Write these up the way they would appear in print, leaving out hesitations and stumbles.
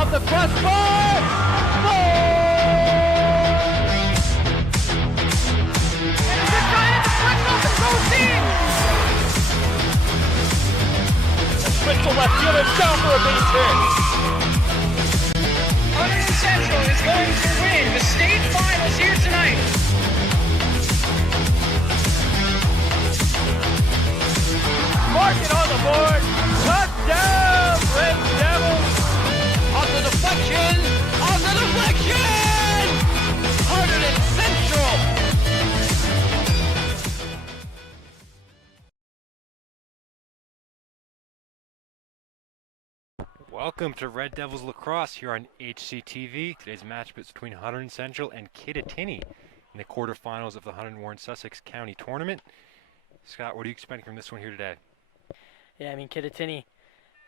off the crossbar. Goal! And they're trying to deflect off the goal team. Switch to left field, it's down for a base hit. Hunterdon Central is going to win the state finals here tonight. Mark it on the board. Touchdown, Red Devils. On the deflection. On the deflection. Hunterdon Central. Welcome to Red Devils Lacrosse here on HCTV. Today's match is between Hunterdon Central and Kittatinny in the quarterfinals of the Hunterdon Warren Sussex County Tournament. Scott, what are you expecting from this one here today? Yeah, I mean, Kittatinny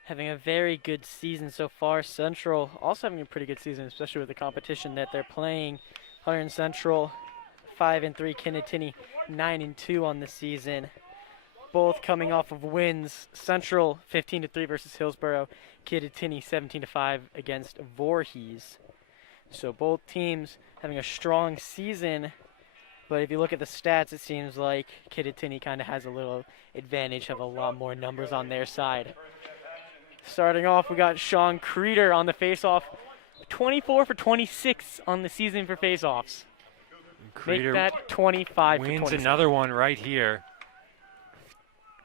having a very good season so far. Central also having a pretty good season, especially with the competition that they're playing. Hunterdon Central 5-3, Kittatinny 9-2 on the season. Both coming off of wins. Central 15-3 versus Hillsborough. Kittatinny 17-5 against Voorhees. So both teams having a strong season. But if you look at the stats, it seems like Kittatinny kind of has a little advantage, have a lot more numbers on their side. Starting off, we got Sean Creeder on the faceoff. 24 for 26 on the season for faceoffs. Creeder Make that 25 for 26. wins another one right here.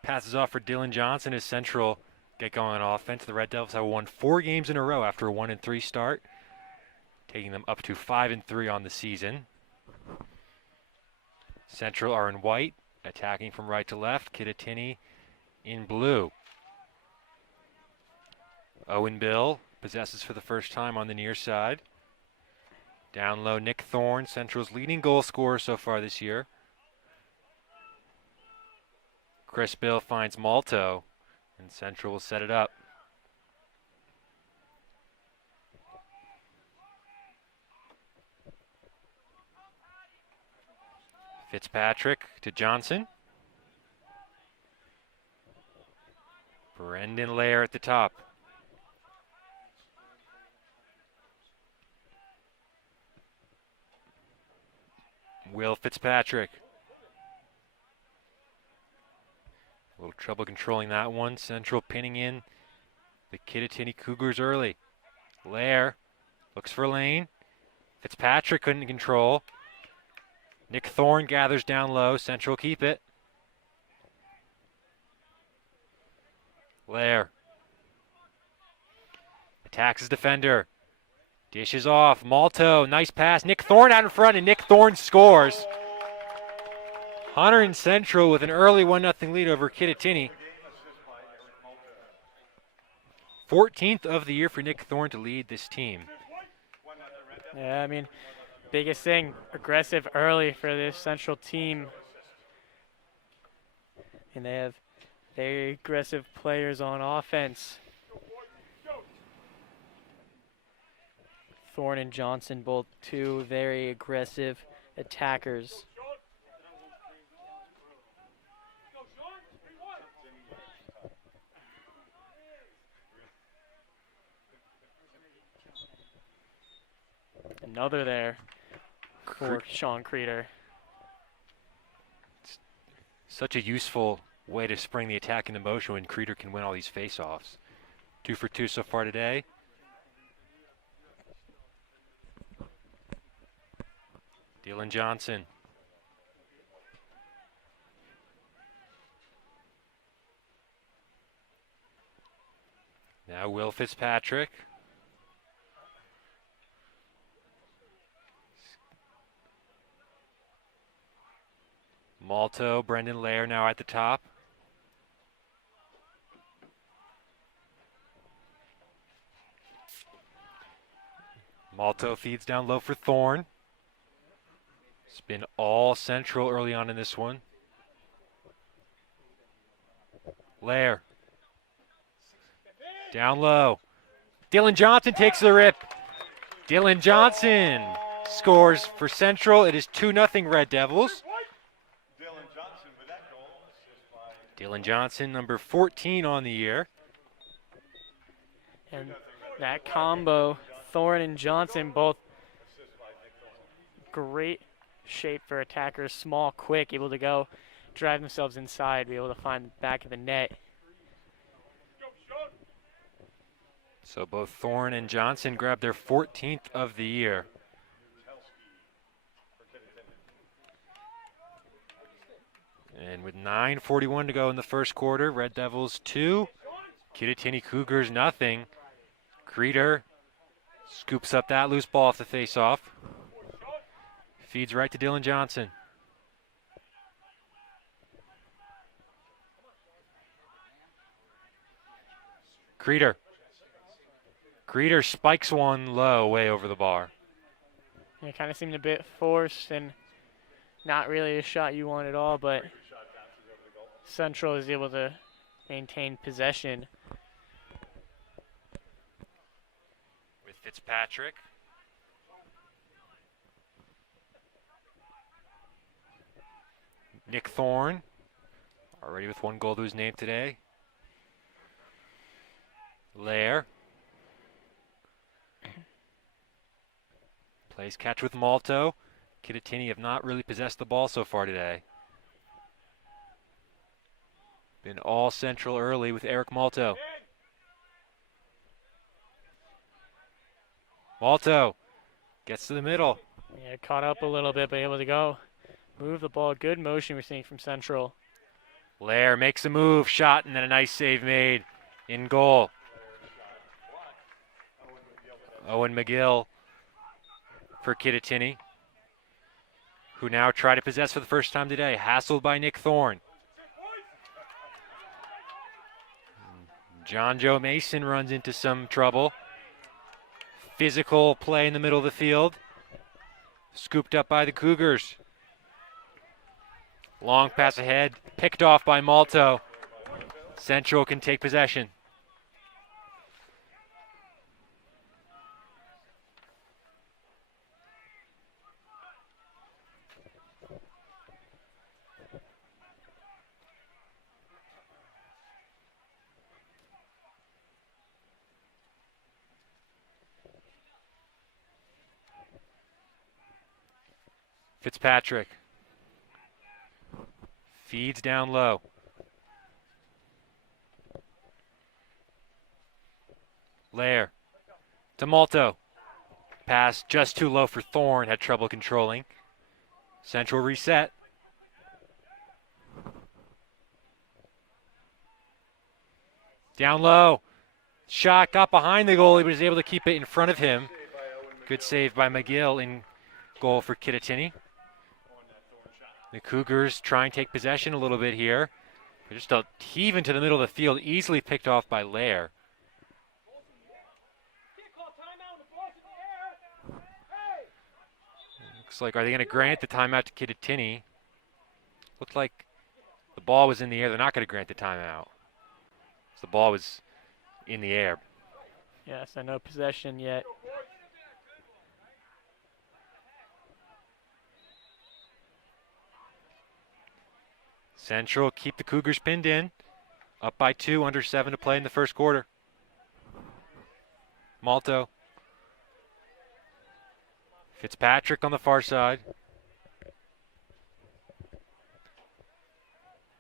Passes off for Dylan Johnson as Central get going on offense. The Red Devils have won 4 games in a row after a 1-3 start, taking them up to 5-3 on the season. Central are in white, attacking from right to left. Kittatinny in blue. Owen Bill possesses for the first time on the near side. Down low, Nick Thorne, Central's leading goal scorer so far this year. Chris Bill finds Malto, and Central will set it up. Fitzpatrick to Johnson. Brendan Lair at the top. Will Fitzpatrick. A little trouble controlling that one. Central pinning in the Kittatinny Cougars early. Lair looks for lane. Fitzpatrick couldn't control. Nick Thorne gathers down low. Central keep it. Lair attacks his defender. Dishes off. Malto, nice pass. Nick Thorne out in front, and Nick Thorne scores. Hunterdon Central with an early 1-0 lead over Kittatinny. 14th of the year for Nick Thorne to lead this team. Yeah, I mean, biggest thing, aggressive early for this Central team. And they have very aggressive players on offense. Thorne and Johnson, both two very aggressive attackers. Another there for Sean Creeder. Such a useful way to spring the attack into motion when Creeder can win all these face-offs. 2 for 2 so far today. Dylan Johnson. Now Will Fitzpatrick. Malto, Brendan Lair now at the top. Malto feeds down low for Thorne. It's been all Central early on in this one. Lair. Down low. Dylan Johnson takes the rip. Dylan Johnson scores for Central. It is 2-0 Red Devils. Dylan Johnson, number 14 on the year. And That combo, Thorne and Johnson, both great shape for attackers. Small, quick, able to go, drive themselves inside, be able to find the back of the net. So both Thorne and Johnson grabbed their 14th of the year. And with 9:41 to go in the first quarter, Red Devils 2, Kittatinny Cougars nothing. Creeder scoops up that loose ball off the faceoff. Feeds right to Dylan Johnson. Creeder spikes one low, way over the bar. It kind of seemed a bit forced and not really a shot you want at all, but Central is able to maintain possession. With Fitzpatrick. Nick Thorne, already with 1 goal to his name today. Lair. Plays catch with Malto. Kittatinny have not really possessed the ball so far today. Been all Central early with Eric Malto. Malto gets to the middle. Yeah, caught up a little bit, but able to go. Move the ball. Good motion we're seeing from Central. Lair makes a move, shot, and then a nice save made in goal. Owen McGill for Kittatinny, who now try to possess for the first time today. Hassled by Nick Thorne. John Joe Mason runs into some trouble. Physical play in the middle of the field. Scooped up by the Cougars. Long pass ahead, picked off by Malto. Central can take possession. Fitzpatrick feeds down low. Lair to Malto. Pass just too low for Thorne, had trouble controlling. Central reset. Down low. Shot got behind the goalie, but was able to keep it in front of him. Good save by McGill in goal for Kittatinny. The Cougars try and take possession a little bit here. They're just a heave into the middle of the field, easily picked off by Lair. Looks like, are they going to grant the timeout to Kittatinny? Looked like the ball was in the air. They're not going to grant the timeout. So the ball was in the air. Yes, and no possession yet. Central keep the Cougars pinned in. Up by 2, under 7 to play in the first quarter. Malto. Fitzpatrick on the far side.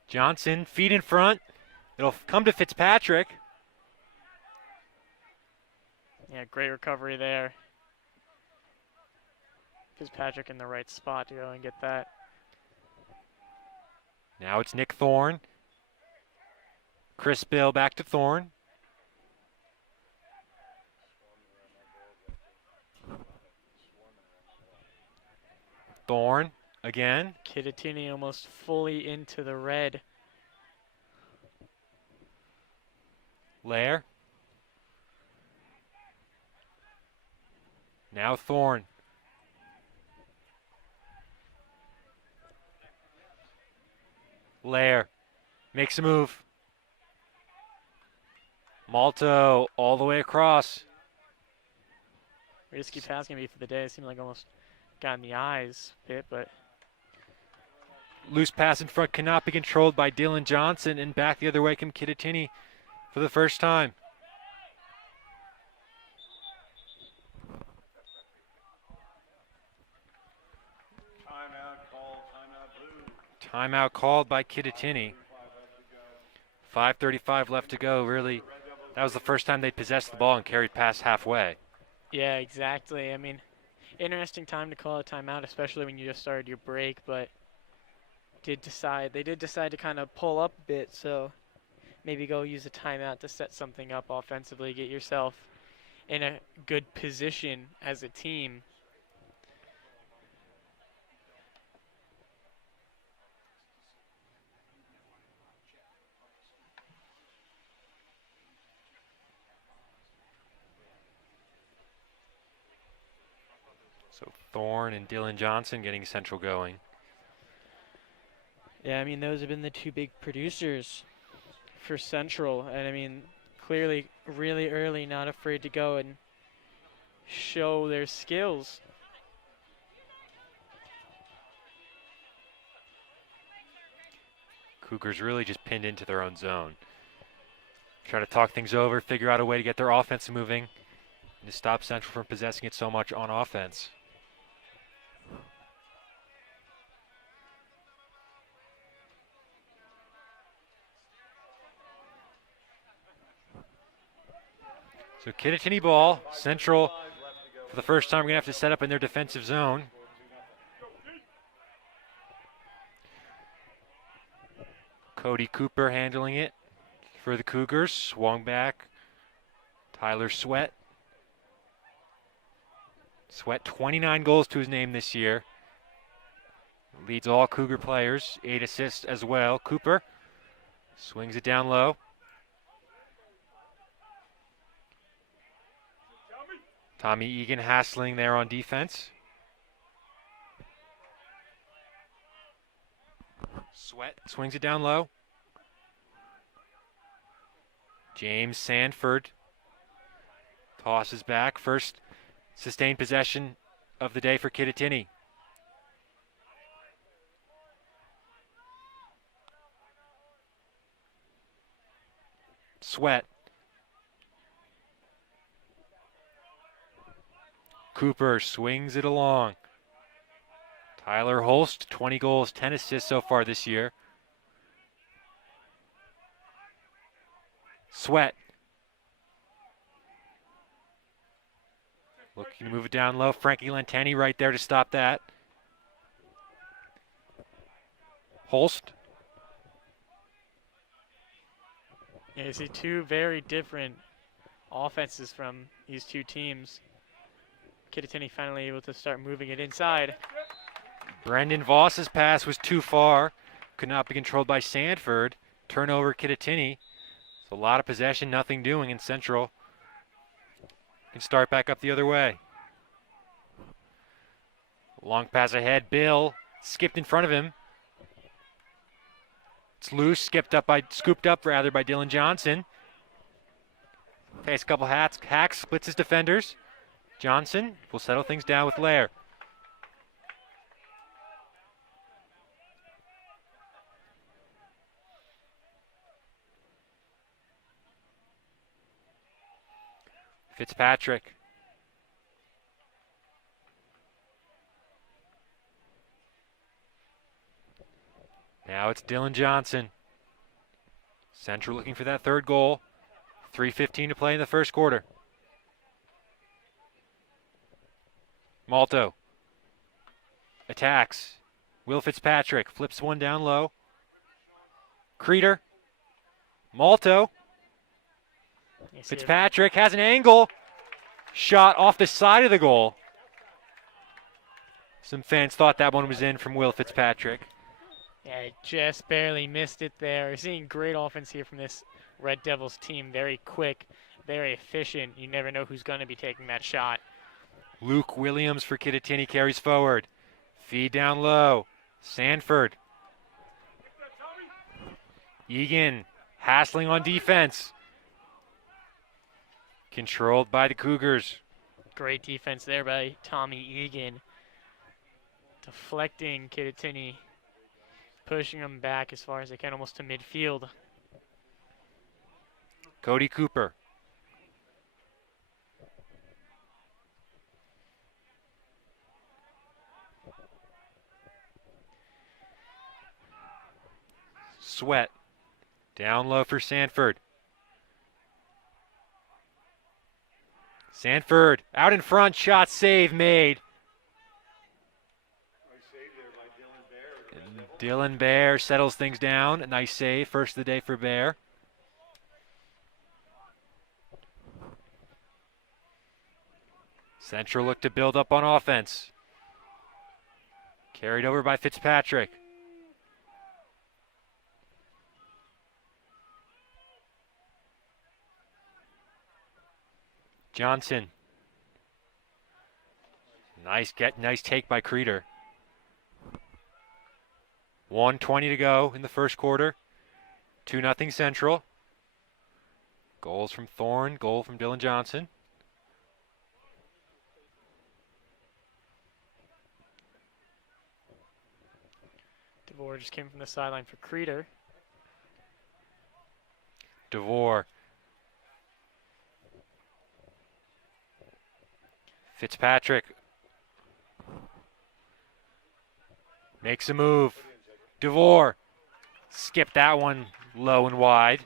Johnson, feet in front. It'll come to Fitzpatrick. Yeah, great recovery there. Fitzpatrick in the right spot to go and get that. Now it's Nick Thorne. Chris Bill back to Thorne. Thorne again. Kittatinny almost fully into the red. Lair. Now Thorne. Lair makes a move. Malto all the way across. Risky pass gonna be for the day. It seemed like almost got in the eyes a bit, but Loose pass in front cannot be controlled by Dylan Johnson, and back the other way come Kittatinny for the first time. Timeout called by Kittatinny. 5:35 left to go. Really, that was the first time they possessed the ball and carried past halfway. Yeah, exactly. I mean, interesting time to call a timeout, especially when you just started your break, but they did decide to kind of pull up a bit, so maybe go use a timeout to set something up offensively, get yourself in a good position as a team. So Thorne and Dylan Johnson getting Central going. Yeah, I mean, those have been the two big producers for Central, and I mean, clearly really early, not afraid to go and show their skills. Cougars really just pinned into their own zone. Try to talk things over, figure out a way to get their offense moving, and to stop Central from possessing it so much on offense. So Kittatinny ball. Central, for the first time, we're going to have to set up in their defensive zone. Cody Cooper handling it for the Cougars. Swung back. Tyler Sweat. Sweat, 29 goals to his name this year. Leads all Cougar players. 8 assists as well. Cooper swings it down low. Tommy Egan hassling there on defense. Sweat swings it down low. James Sanford tosses back. First sustained possession of the day for Kittatinny. Sweat. Cooper swings it along. Tyler Holst, 20 goals, 10 assists so far this year. Sweat. Looking to move it down low. Frankie Lantani right there to stop that. Holst. Yeah, you see two very different offenses from these two teams. Kittatinny finally able to start moving it inside. Brendan Voss's pass was too far. Could not be controlled by Sanford. Turnover Kittatinny. So a lot of possession, nothing doing in Central. Can start back up the other way. Long pass ahead. Bill skipped in front of him. It's loose, scooped up by Dylan Johnson. Takes a couple hacks, splits his defenders. Johnson will settle things down with Lair. Fitzpatrick. Now it's Dylan Johnson. Central looking for that third goal. 3:15 to play in the first quarter. Malto attacks. Will Fitzpatrick flips one down low. Creeder. Malto. Fitzpatrick has an angle. Shot off the side of the goal. Some fans thought that one was in from Will Fitzpatrick. Yeah, just barely missed it there. We're seeing great offense here from this Red Devils team. Very quick, very efficient. You never know who's going to be taking that shot. Luke Williams for Kittatinny carries forward. Feed down low. Sanford. Egan hassling on defense. Controlled by the Cougars. Great defense there by Tommy Egan. Deflecting Kittatinny. Pushing them back as far as they can, almost to midfield. Cody Cooper. sweat. Down low for Sanford. Sanford out in front, shot save made. Dylan Bear settles things down. A nice save, first of the day for Bear. Central look to build up on offense. Carried over by Fitzpatrick. Johnson. Nice take by Creeder. 1:20 to go in the first quarter. 2-0 Central. Goals from Thorne, goal from Dylan Johnson. DeVore just came from the sideline for Creeder. DeVore. Fitzpatrick. Makes a move. DeVore. Skipped that one low and wide.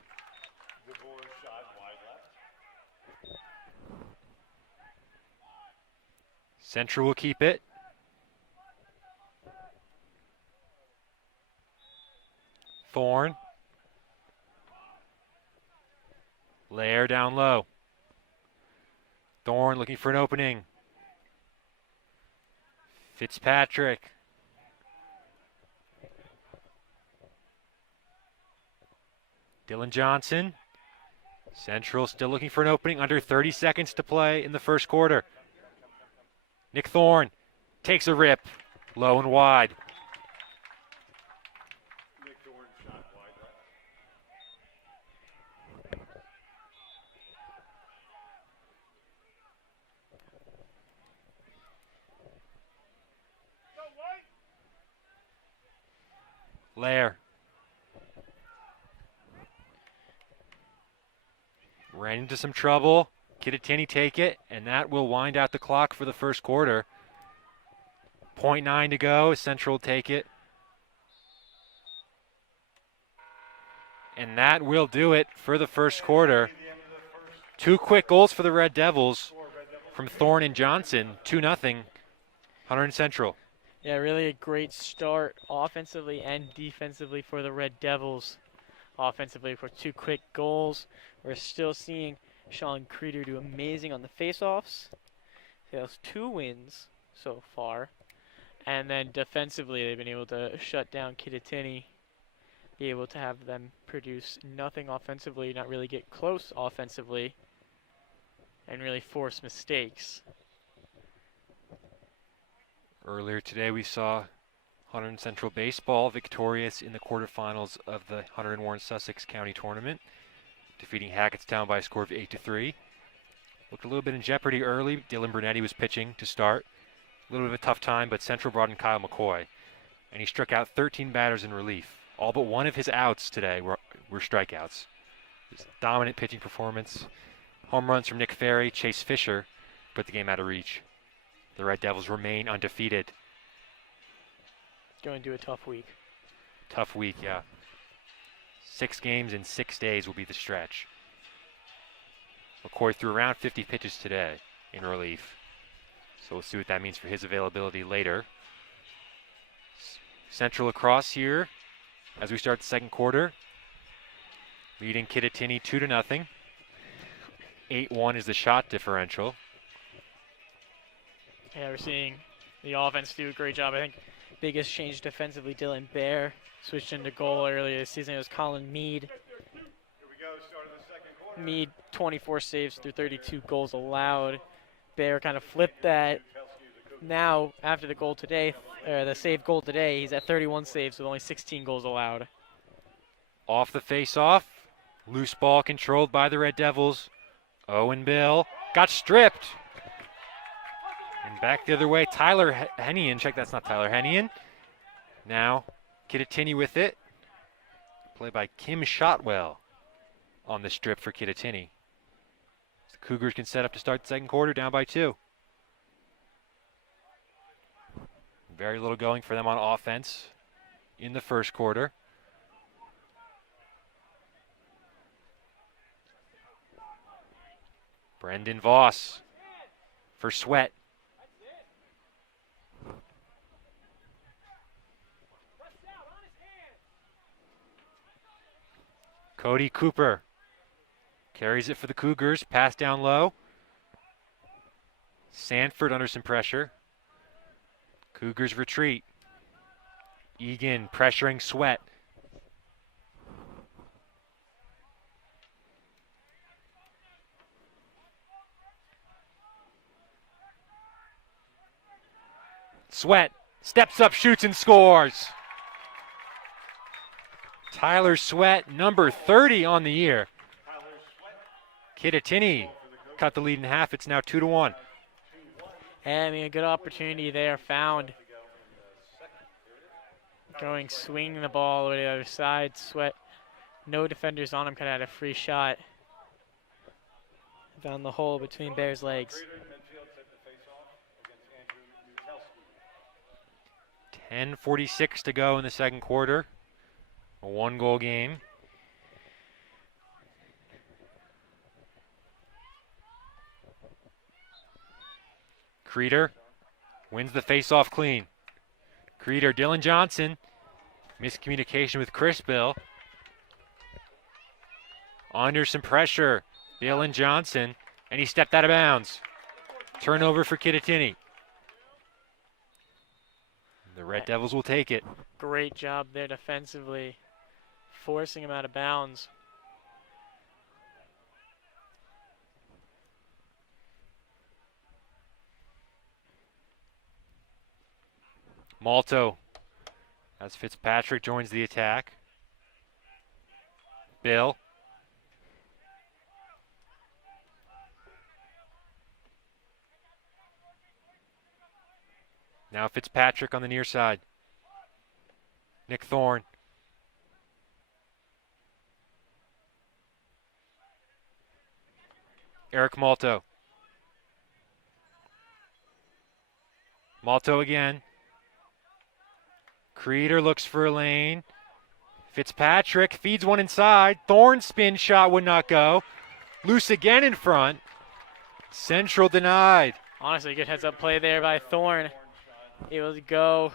Central will keep it. Thorne. Lair down low. Thorne looking for an opening. Fitzpatrick. Dylan Johnson. Central still looking for an opening. Under 30 seconds to play in the first quarter. Nick Thorne takes a rip. Low and wide. Lair. Ran into some trouble. Kittatinny take it, and that will wind out the clock for the first quarter. 0.9 to go. Central take it. And that will do it for the first quarter. 2 quick goals for the Red Devils from Thorne and Johnson. 2-0. Hunterdon Central. Yeah, really a great start offensively and defensively for the Red Devils. Offensively for 2 quick goals. We're still seeing Sean Creeder do amazing on the faceoffs. He has 2 wins so far. And then defensively, they've been able to shut down Kittatinny, be able to have them produce nothing offensively, not really get close offensively, and really force mistakes. Earlier today, we saw Hunterdon Central Baseball victorious in the quarterfinals of the Hunterdon Warren Sussex County Tournament, defeating Hackettstown by a score of 8-3. Looked a little bit in jeopardy early. Dylan Brunetti was pitching to start. A little bit of a tough time, but Central brought in Kyle McCoy, and he struck out 13 batters in relief. All but one of his outs today were strikeouts. Just dominant pitching performance. Home runs from Nick Ferry, Chase Fisher put the game out of reach. The Red Devils remain undefeated. Going to a tough week. Tough week, yeah. 6 games in 6 days will be the stretch. McCoy threw around 50 pitches today in relief. So we'll see what that means for his availability later. Central Lacrosse here as we start the second quarter. Leading Kittatinny 2-0. 8-1 is the shot differential. Yeah, we're seeing the offense do a great job. I think biggest change defensively, Dylan Bear switched into goal earlier this season. It was Colin Mead. Mead, 24 saves through 32 goals allowed. Bear kind of flipped that. Now, after the goal today, the save goal today, he's at 31 saves with only 16 goals allowed. Off the face-off. Loose ball controlled by the Red Devils. Owen Bill got stripped. And back the other way, Tyler Hennian. Check, that's not Tyler Hennian. Now, Kittatinny with it. Play by Kim Shotwell on the strip for Kittatinny. The Cougars can set up to start the second quarter, down by 2. Very little going for them on offense in the first quarter. Brendan Voss for Sweat. Cody Cooper carries it for the Cougars, pass down low. Sanford under some pressure. Cougars retreat. Egan pressuring Sweat. Sweat steps up, shoots, and scores. Tyler Sweat, number 30 on the year. Kittatinny cut the lead in half. It's now 2-1. And I mean, a good opportunity there found. Swinging the ball over the other side. Sweat, no defenders on him, kind of had a free shot. Found the hole between Bear's legs. 10:46 to go in the second quarter. A one-goal game. Creeder wins the face-off clean. Creeder, Dylan Johnson. Miscommunication with Chris Bill. Under some pressure, Dylan Johnson, and he stepped out of bounds. Turnover for Kittatinny. The Red Devils will take it. Great job there defensively, forcing him out of bounds. Malto, as Fitzpatrick joins the attack. Bill. Now Fitzpatrick on the near side. Nick Thorne. Eric Malto. Malto again. Creeder looks for a lane. Fitzpatrick feeds one inside. Thorne spin shot would not go. Loose again in front. Central denied. Honestly, good heads-up play there by Thorne. Able to go,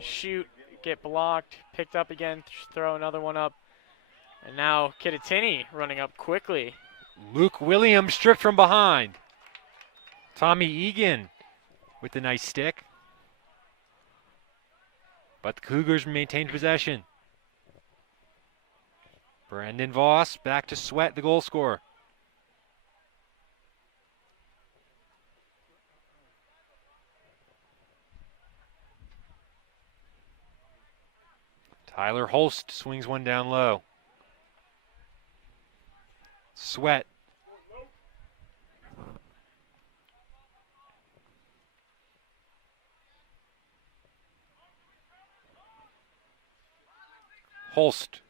shoot, get blocked, picked up again, throw another one up. And now Kittatinny running up quickly. Luke Williams stripped from behind. Tommy Egan with the nice stick. But the Cougars maintained possession. Brendan Voss back to Sweat, the goal scorer. Tyler Holst swings one down low. Sweat. Holst.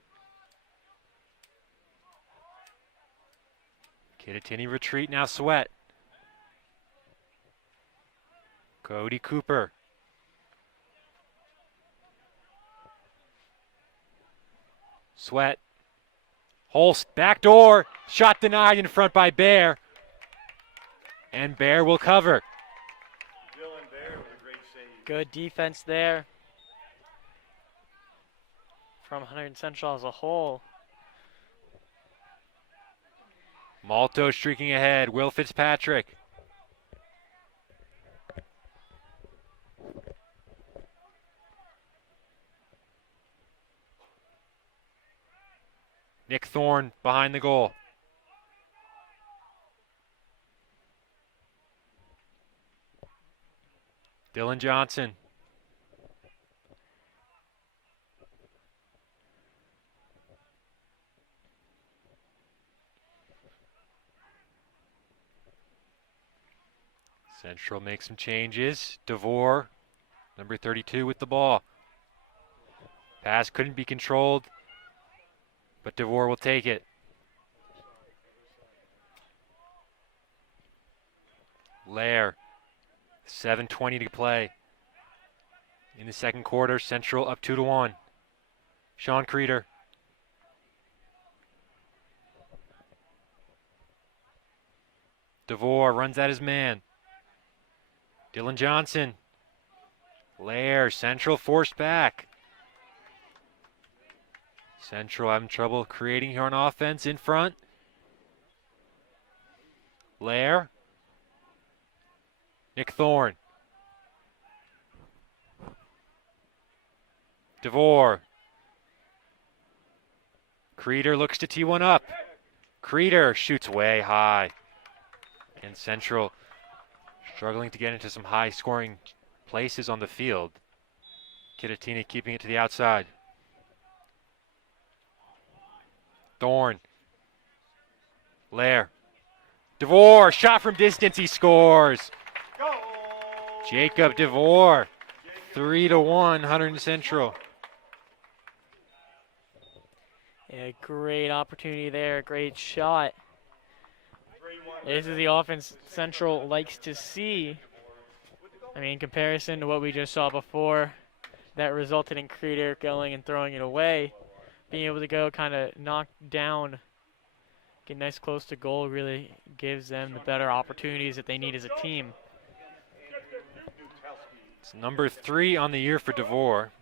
Kittatinny retreat, now Sweat. Cody Cooper. Sweat. Holst, backdoor. Shot denied in front by Bear. And Bear will cover. Good defense there from Hunterdon Central as a whole. Malto streaking ahead. Will Fitzpatrick. Nick Thorne behind the goal. Dylan Johnson. Central makes some changes. DeVore, number 32 with the ball. Pass couldn't be controlled, but DeVore will take it. Lair, 7:20 to play. In the second quarter, Central up 2-1. Sean Creeder. DeVore runs at his man. Dylan Johnson. Lair, Central forced back. Central having trouble creating here on offense in front. Lair. Nick Thorne. DeVore. Creeder looks to tee one up. Creeder shoots way high. And Central struggling to get into some high-scoring places on the field. Kittatinny keeping it to the outside. Thorne. Lair. DeVore, shot from distance, he scores. Jacob DeVore, 3-1, Hunterdon Central. Yeah, great opportunity there, great shot. This is the offense Central likes to see. I mean, in comparison to what we just saw before, that resulted in Creeder going and throwing it away. Being able to go kind of knock down, get nice close to goal really gives them the better opportunities that they need as a team. It's number 3 on the year for DeVore.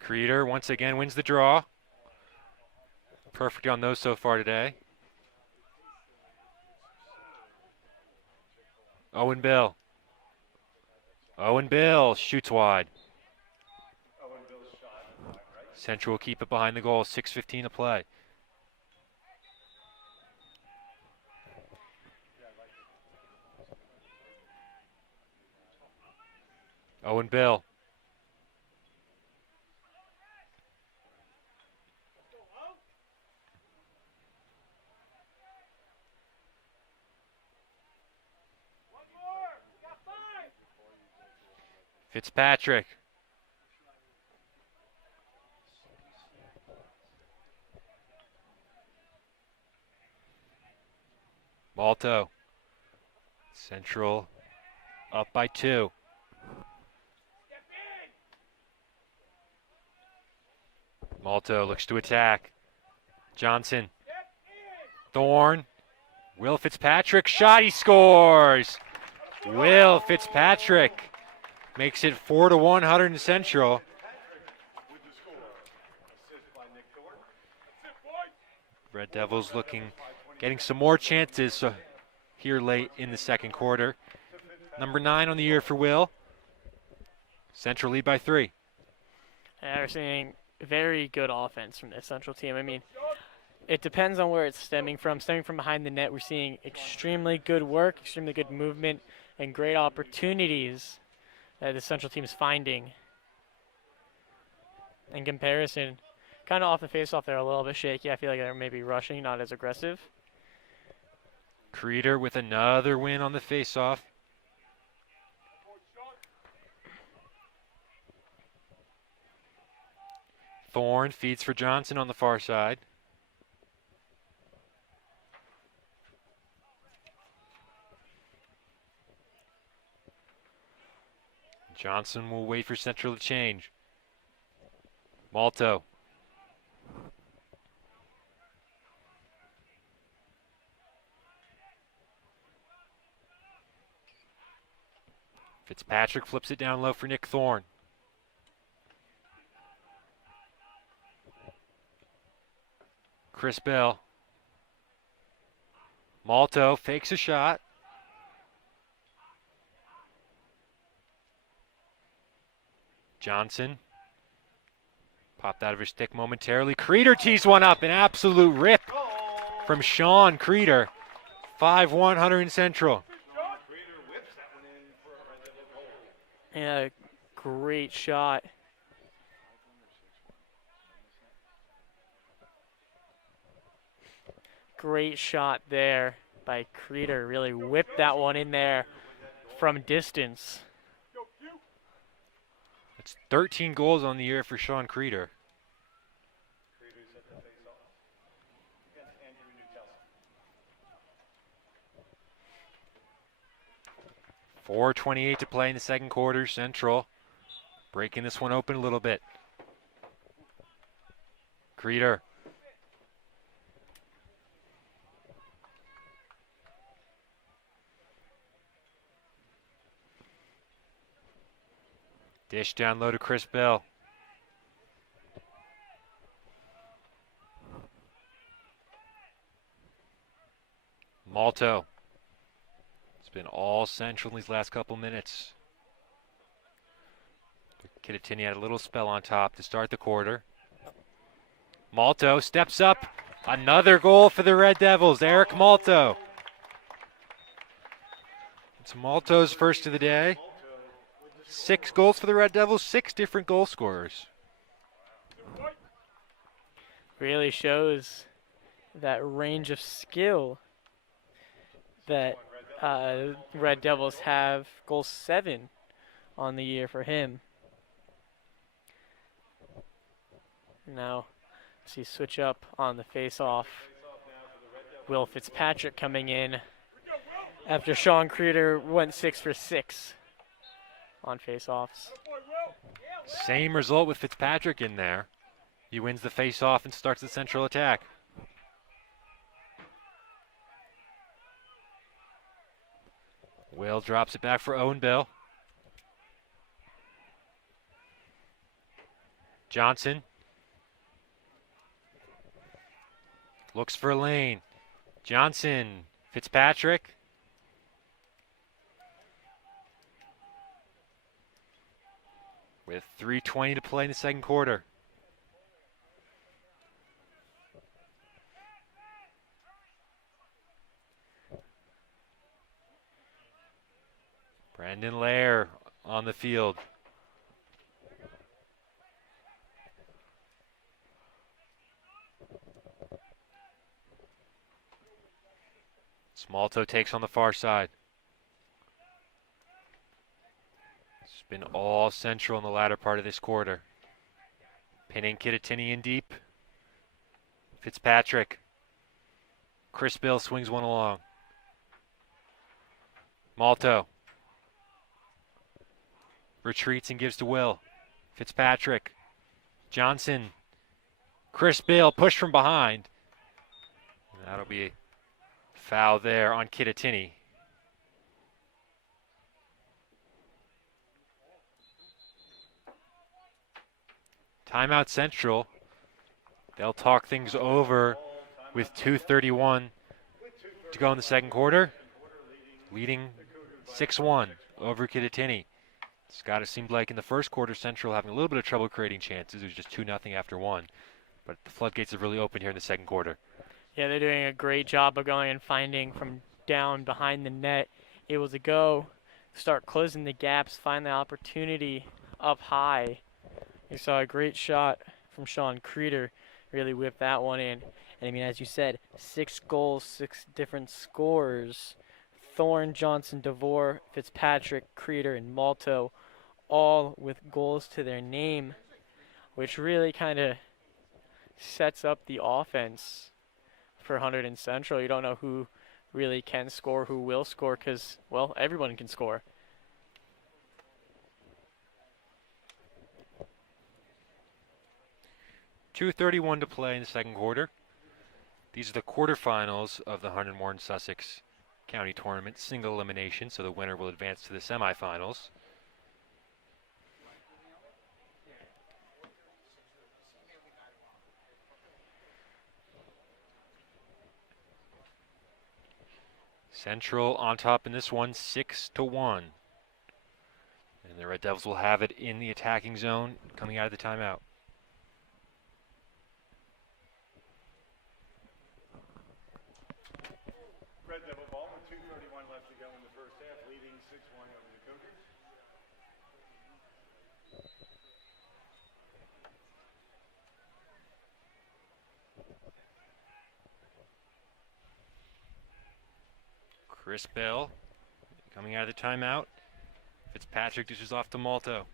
Creeder once again wins the draw. Perfect on those so far today. Owen Bill. Owen Bill shoots wide. Central will keep it behind the goal, 6:15 to play. Owen Bill. Fitzpatrick. Malto. Central up by 2. Malto looks to attack. Johnson. Thorne. Will Fitzpatrick shot, he scores! Will Fitzpatrick makes it 4-1 Hunterdon Central. Red Devils getting some more chances here late in the second quarter. Number 9 on the year for Will. Central lead by 3. And we're seeing very good offense from this Central team. I mean, it depends on where it's stemming from. Stemming from behind the net, we're seeing extremely good work, extremely good movement, and great opportunities that the Central team is finding. In comparison, kind of off the face-off, they're a little bit shaky. I feel like they're maybe rushing, not as aggressive. Creeder with another win on the face-off. Thorne feeds for Johnson on the far side. Johnson will wait for Central to change. Malto. Fitzpatrick flips it down low for Nick Thorne. Chris Bell. Malto fakes a shot. Johnson. Popped out of his stick momentarily. Creeder tees one up. An absolute rip from Sean Creeder. 5-1 Hunterdon Central. Yeah, great shot. Great shot there by Creeder. Really whipped that one in there from distance. It's 13 goals on the year for Sean Creeder. 4:28 to play in the second quarter. Central breaking this one open a little bit. Creeder. Dish down low to Chris Bell. Malto. It's been all central in these last couple minutes. Kittatinny had a little spell on top to start the quarter. Malto steps up. Another goal for the Red Devils. Eric Malto. It's Malto's first of the day. 6 goals for the Red Devils, 6 different goal scorers. Really shows that range of skill that Red Devils have. Goal 7 on the year for him. Now, see switch up on the face-off. Will Fitzpatrick coming in after Sean Creeder went 6 for 6 on face-offs. Same result with Fitzpatrick in there. He wins the face-off and starts the central attack. Will drops it back for Owen Bill. Johnson. Looks for a lane. Johnson. Fitzpatrick. With 3:20 to play in the second quarter. Brandon Lair on the field. Malto takes on the far side. It's been all central in the latter part of this quarter. Pinning Kittatinny in deep. Fitzpatrick. Chris Bill swings one along. Malto. Retreats and gives to Will. Fitzpatrick. Johnson. Chris Bill pushed from behind. That'll be a foul there on Kittatinny. Timeout Central. They'll talk things over with 2:31 to go in the second quarter. Leading 6-1 over Kittatinny. Scott, it seemed like in the first quarter, Central having a little bit of trouble creating chances. It was just 2-0 after 1. But the floodgates have really opened here in the second quarter. Yeah, they're doing a great job of going and finding from down behind the net, able to go, start closing the gaps, find the opportunity up high. You saw a great shot from Sean Creeder, really whipped that one in. And I mean, as you said, 6 goals, 6 different scores. Thorne, Johnson, DeVore, Fitzpatrick, Creeder, and Malto, all with goals to their name, which really kind of sets up the offense for Hunterdon Central. You don't know who really can score, who will score, because, well, everyone can score. .231 to play in the second quarter. These are the quarterfinals of the Hunterdon Warren Sussex County Tournament, single elimination, so the winner will advance to the semifinals. Central on top in this one, 6-1. And the Red Devils will have it in the attacking zone coming out of the timeout. Red Devil ball with 2:31 left to go in the first half, leading 6-1 over the Cougars. Chris Bell coming out of the timeout. Fitzpatrick dishes off to Malto.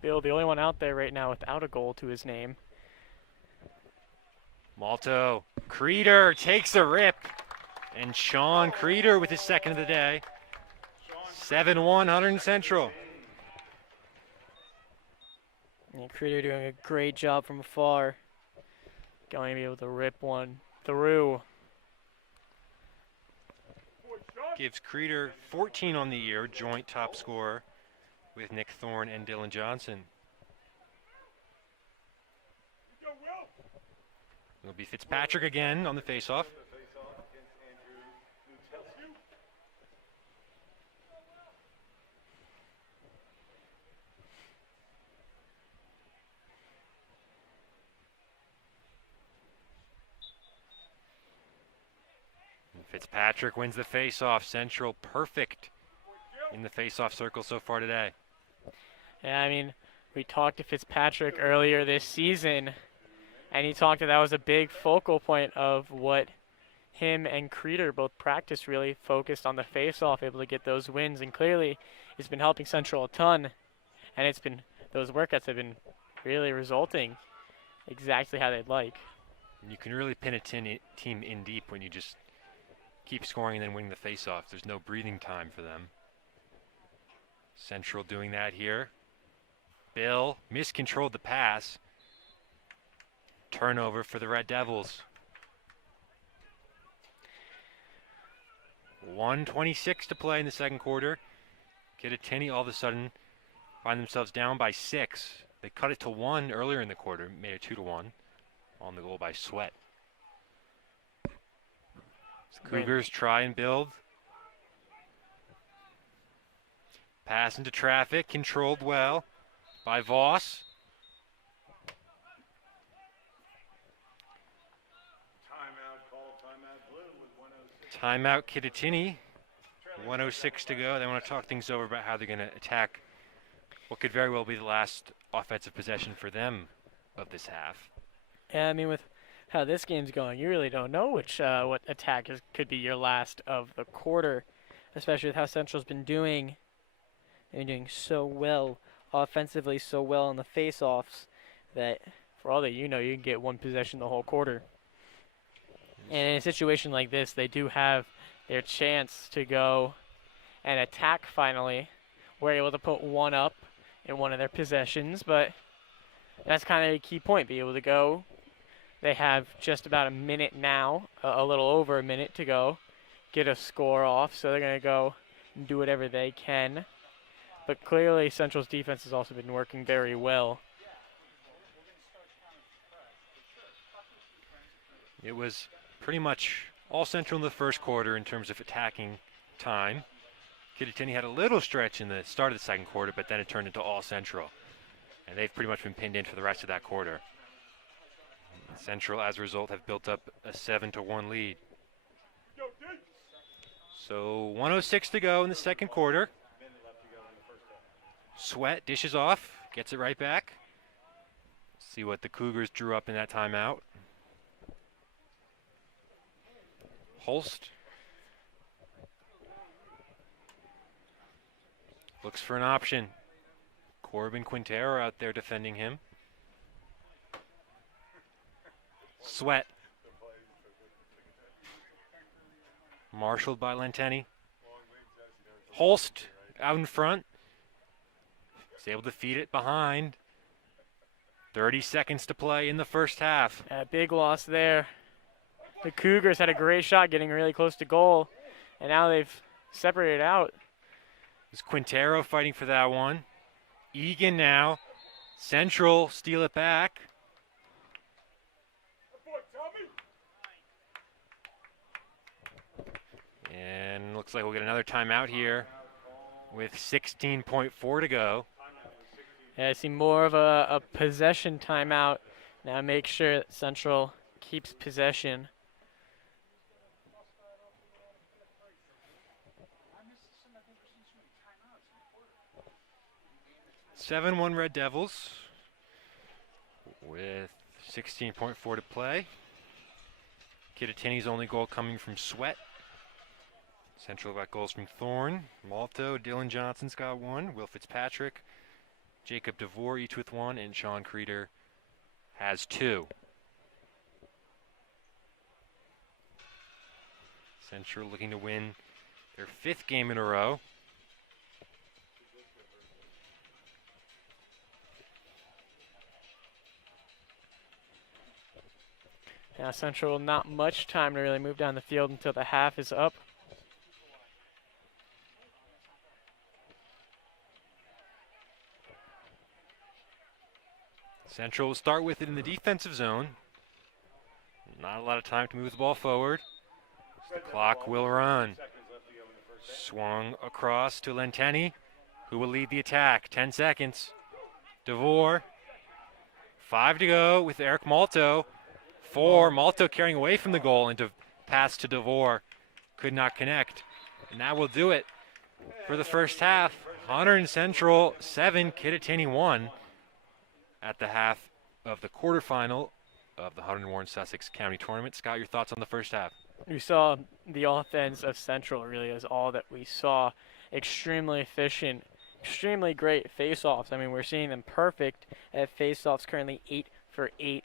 Bill, the only one out there right now without a goal to his name. Malto. Creeder takes a rip. And Sean Creeder with his second of the day. 7-1 Hunterdon Central. And Creeder doing a great job from afar. going to be able to rip one through. Gives Creeder 14 on the year, joint top scorer with Nick Thorne and Dylan Johnson. It'll be Fitzpatrick again on the faceoff. Fitzpatrick wins the faceoff. Central perfect in the faceoff circle so far today. Yeah, I mean, we talked to Fitzpatrick earlier this season, and he talked that was a big focal point of what him and Creeder both practiced, really focused on the faceoff, able to get those wins, and clearly it's been helping Central a ton, and it's been, those workouts have been really resulting exactly how they'd like. You can really pin a team in deep when you just keep scoring and then winning the faceoff. There's no breathing time for them. Central doing that here. Bill miscontrolled the pass. Turnover for the Red Devils. 1:26 to play in the second quarter. Kittatinny all of a sudden find themselves down by 6. They cut it to 1 earlier in the quarter, made it 2-1 on the goal by Sweat. The Cougars try and build. Pass into traffic, controlled well by Voss. Timeout Kittatinny. 1:06 to go. They want to talk things over about how they're going to attack what could very well be the last offensive possession for them of this half. Yeah, I mean, with how this game's going, you really don't know which what attack could be your last of the quarter, especially with how Central's been doing. They're doing so well offensively, so well on the face-offs that for all that you know, you can get one possession the whole quarter. And in a situation like this, they do have their chance to go and attack finally. We're able to put one up in one of their possessions, but that's kind of a key point, be able to go. They have just about a minute now, a little over a minute to go, get a score off, so they're going to go and do whatever they can. But clearly Central's defense has also been working very well. It was pretty much all Central in the first quarter in terms of attacking time. Kittatinny had a little stretch in the start of the second quarter, but then it turned into all Central. And they've pretty much been pinned in for the rest of that quarter. Central, as a result, have built up a 7-1 lead. So 1:06 to go in the second quarter. Sweat dishes off, gets it right back. See what the Cougars drew up in that timeout. Holst looks for an option. Corbin Quintero out there defending him. Sweat. Marshaled by Lentenny. Holst out in front. He's able to feed it behind. 30 seconds to play in the first half. Big loss there. The Cougars had a great shot getting really close to goal, and now they've separated out. It's Quintero fighting for that one. Egan now. Central steal it back. And looks like we'll get another timeout here with 16.4 to go. Yeah, I see more of a possession timeout. Now make sure that Central keeps possession. 7-1 Red Devils with 16.4 to play. Kittatinny's only goal coming from Sweat. Central got goals from Thorne, Malto, Dylan Johnson's got one, Will Fitzpatrick, Jacob DeVore each with one, and Sean Creeder has 2. Central looking to win their 5th game in a row. Now Central not much time to really move down the field until the half is up. Central will start with it in the defensive zone. Not a lot of time to move the ball forward. The clock will run. Swung across to Lenteni, who will lead the attack. 10 seconds. DeVore. 5 to go with Eric Malto. 4. Malto carrying away from the goal and pass to DeVore. Could not connect. And that will do it for the first half. Hunterdon Central 7, Kittatinny 1 at the half of the quarterfinal of the Hunterdon Warren Sussex County Tournament. Scott, your thoughts on the first half? We saw the offense of Central really is all that we saw. Extremely efficient, extremely great face-offs. I mean, we're seeing them perfect at face-offs, currently 8 for 8.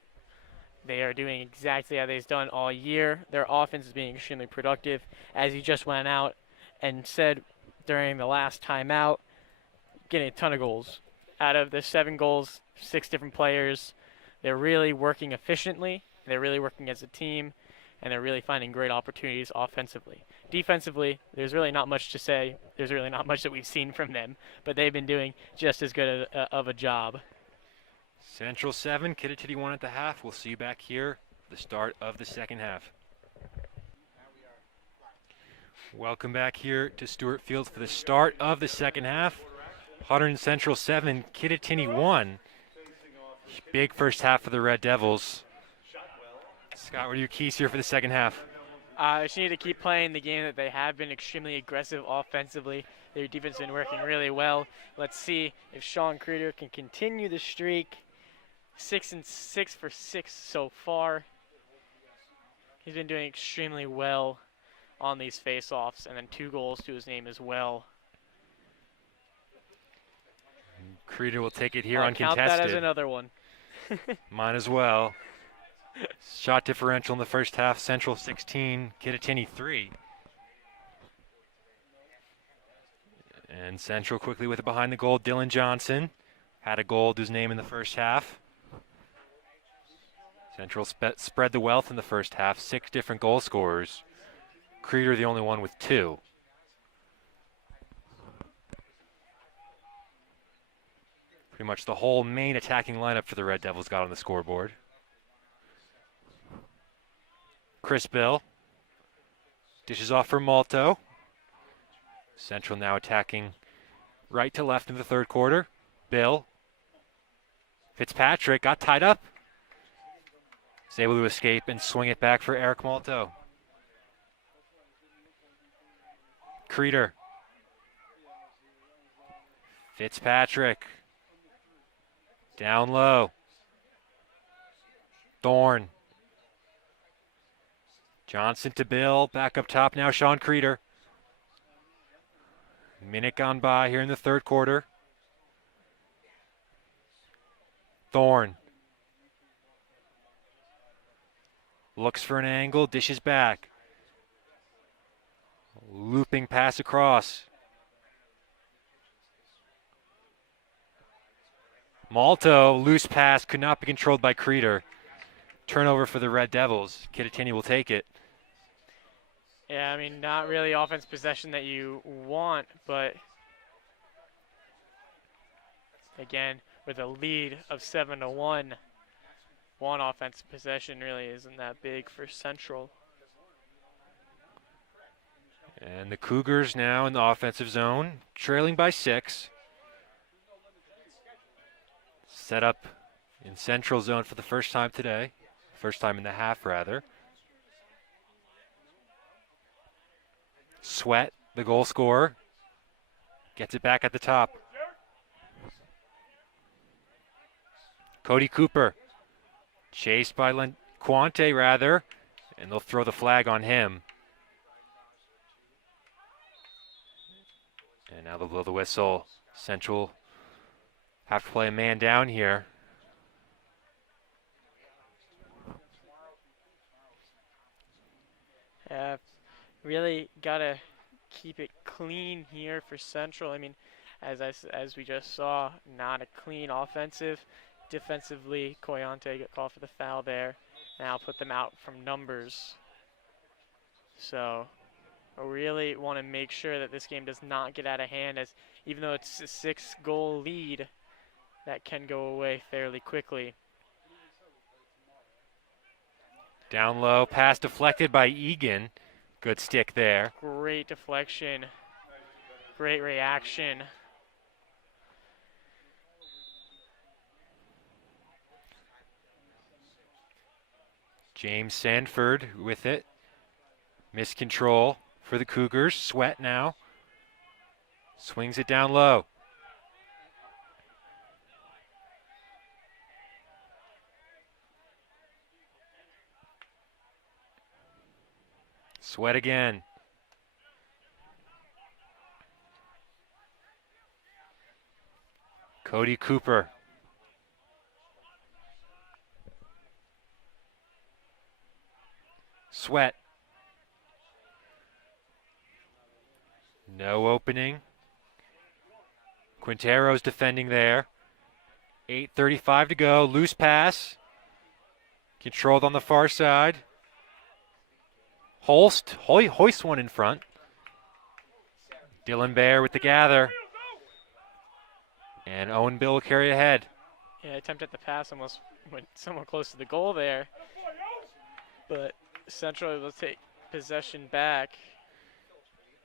They are doing exactly how they've done all year. Their offense is being extremely productive. As he just went out and said during the last timeout, getting a ton of goals. Out of the 7 goals, 6 different players. They're really working efficiently. They're really working as a team. And they're really finding great opportunities offensively. Defensively, there's really not much to say. There's really not much that we've seen from them. But they've been doing just as good of a job. Central 7, Kittatinny 1 at the half. We'll see you back here at the start of the second half. Welcome back here to Stewart Field for the start of the second half. Hunterdon Central 7, Kittatinny 1. Big first half for the Red Devils. Scott, what are your keys here for the second half? They just need to keep playing the game that they have been, extremely aggressive offensively. Their defense has been working really well. Let's see if Sean Creeder can continue the streak. 6 for 6 so far. He's been doing extremely well on these face-offs, and then 2 goals to his name as well. Creeder will take it here I'll uncontested. count that as another one. Mine as well. Shot differential in the first half, Central 16, Kittatinny 3. And Central quickly with it behind the goal. Dylan Johnson had a goal to his name in the first half. Central spread the wealth in the first half, 6 different goal scorers. Creeder the only one with 2. Pretty much the whole main attacking lineup for the Red Devils got on the scoreboard. Chris Bill dishes off for Malto. Central now attacking right to left in the third quarter. Bill. Fitzpatrick got tied up. Is able to escape and swing it back for Eric Malto. Creeder. Fitzpatrick. Down low. Thorne. Johnson to Bill, back up top now, Sean Creeder. Minute gone by here in the third quarter. Thorne. Looks for an angle, dishes back. Looping pass across. Malto, loose pass, could not be controlled by Creeder. Turnover for the Red Devils. Kittatinny will take it. Yeah, I mean, not really offense possession that you want, but again, with a lead of 7-1, one offensive possession really isn't that big for Central. And the Cougars now in the offensive zone, trailing by 6. Set up in Central zone for the first time today. First time in the half, rather. Sweat, the goal scorer, gets it back at the top. Cody Cooper, chased by Quante, rather, and they'll throw the flag on him. And now they'll blow the whistle. Central have to play a man down here. Really gotta keep it clean here for Central. I mean, as we just saw, not a clean offensive. Defensively, Coyante got called for the foul there. now put them out from numbers. So I really want to make sure that this game does not get out of hand, as even though it's a 6-goal lead, that can go away fairly quickly. Down low, pass deflected by Egan. Good stick there. Great deflection, great reaction. James Sanford with it. Miscontrol for the Cougars. Sweat now. Swings it down low. Sweat again. Cody Cooper. Sweat. No opening. Quintero's defending there. 8:35 to go. Loose pass. Controlled on the far side. Holst hoists one in front. Dylan Bear with the gather. And Owen Bill will carry ahead. Yeah, attempt at the pass almost went somewhat close to the goal there. But Central will take possession back.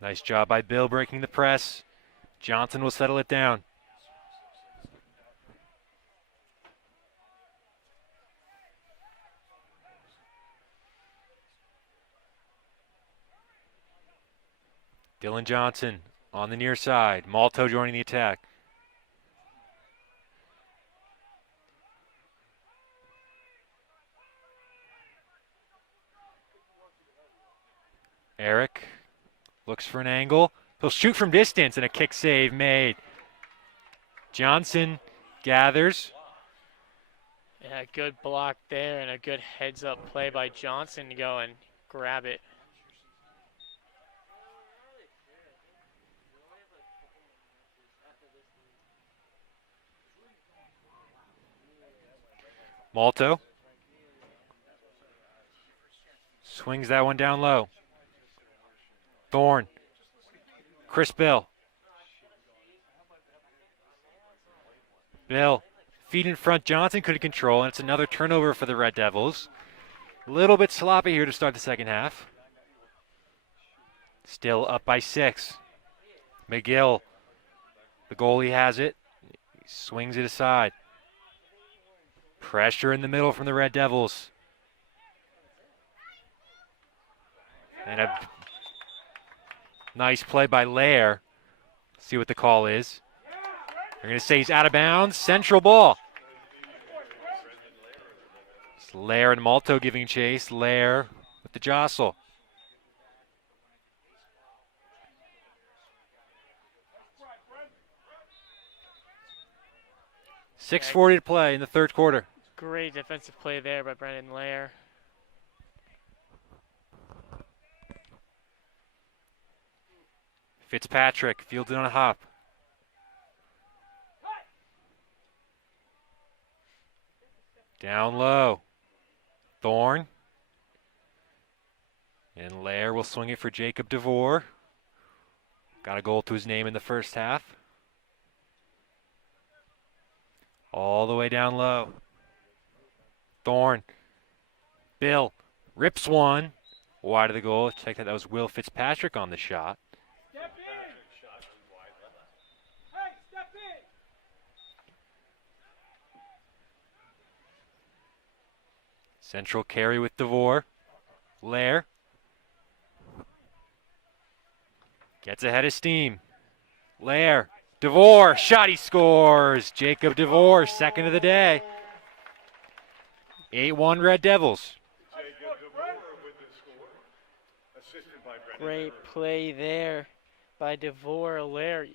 Nice job by Bill breaking the press. Johnson will settle it down. Dylan Johnson on the near side. Malto joining the attack. Eric looks for an angle. He'll shoot from distance and a kick save made. Johnson gathers. Yeah, good block there and a good heads-up play by Johnson to go and grab it. Malto swings that one down low. Thorne. Chris Bill. Bill. Feet in front. Johnson couldn't control, and it's another turnover for the Red Devils. A little bit sloppy here to start the second half. Still up by 6. McGill. The goalie has it. He swings it aside. Pressure in the middle from the Red Devils. And a nice play by Lair. See what the call is. They're going to say he's out of bounds. Central ball. It's Lair and Malto giving chase. Lair with the jostle. .640 to play in the third quarter. Great defensive play there by Brendan Lair. Fitzpatrick fielded on a hop. Down low. Thorne. And Lair will swing it for Jacob DeVore. Got a goal to his name in the first half. All the way down low. Thorne. Bill rips one. Wide of the goal. Check that was Will Fitzpatrick on the shot. Central carry with DeVore. Lair. Gets ahead of steam. Lair. DeVore. Shot, he scores. Jacob DeVore, second of the day. 8-1 Red Devils. Great play there by DeVore. Lair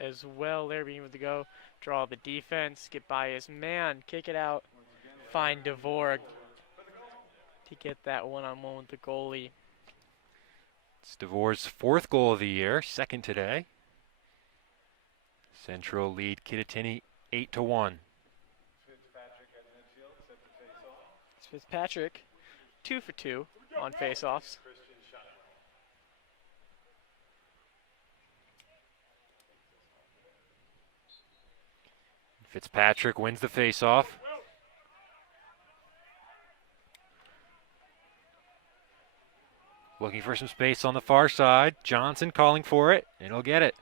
as well. Lair being able to go draw the defense, get by his man, kick it out, find DeVore to get that one-on-one with the goalie. It's DeVore's 4th goal of the year, 2nd today. Central lead Kittatinny 8-1. It's Fitzpatrick 2 for 2 on faceoffs. Fitzpatrick wins the faceoff. Looking for some space on the far side. Johnson calling for it, and he'll get it.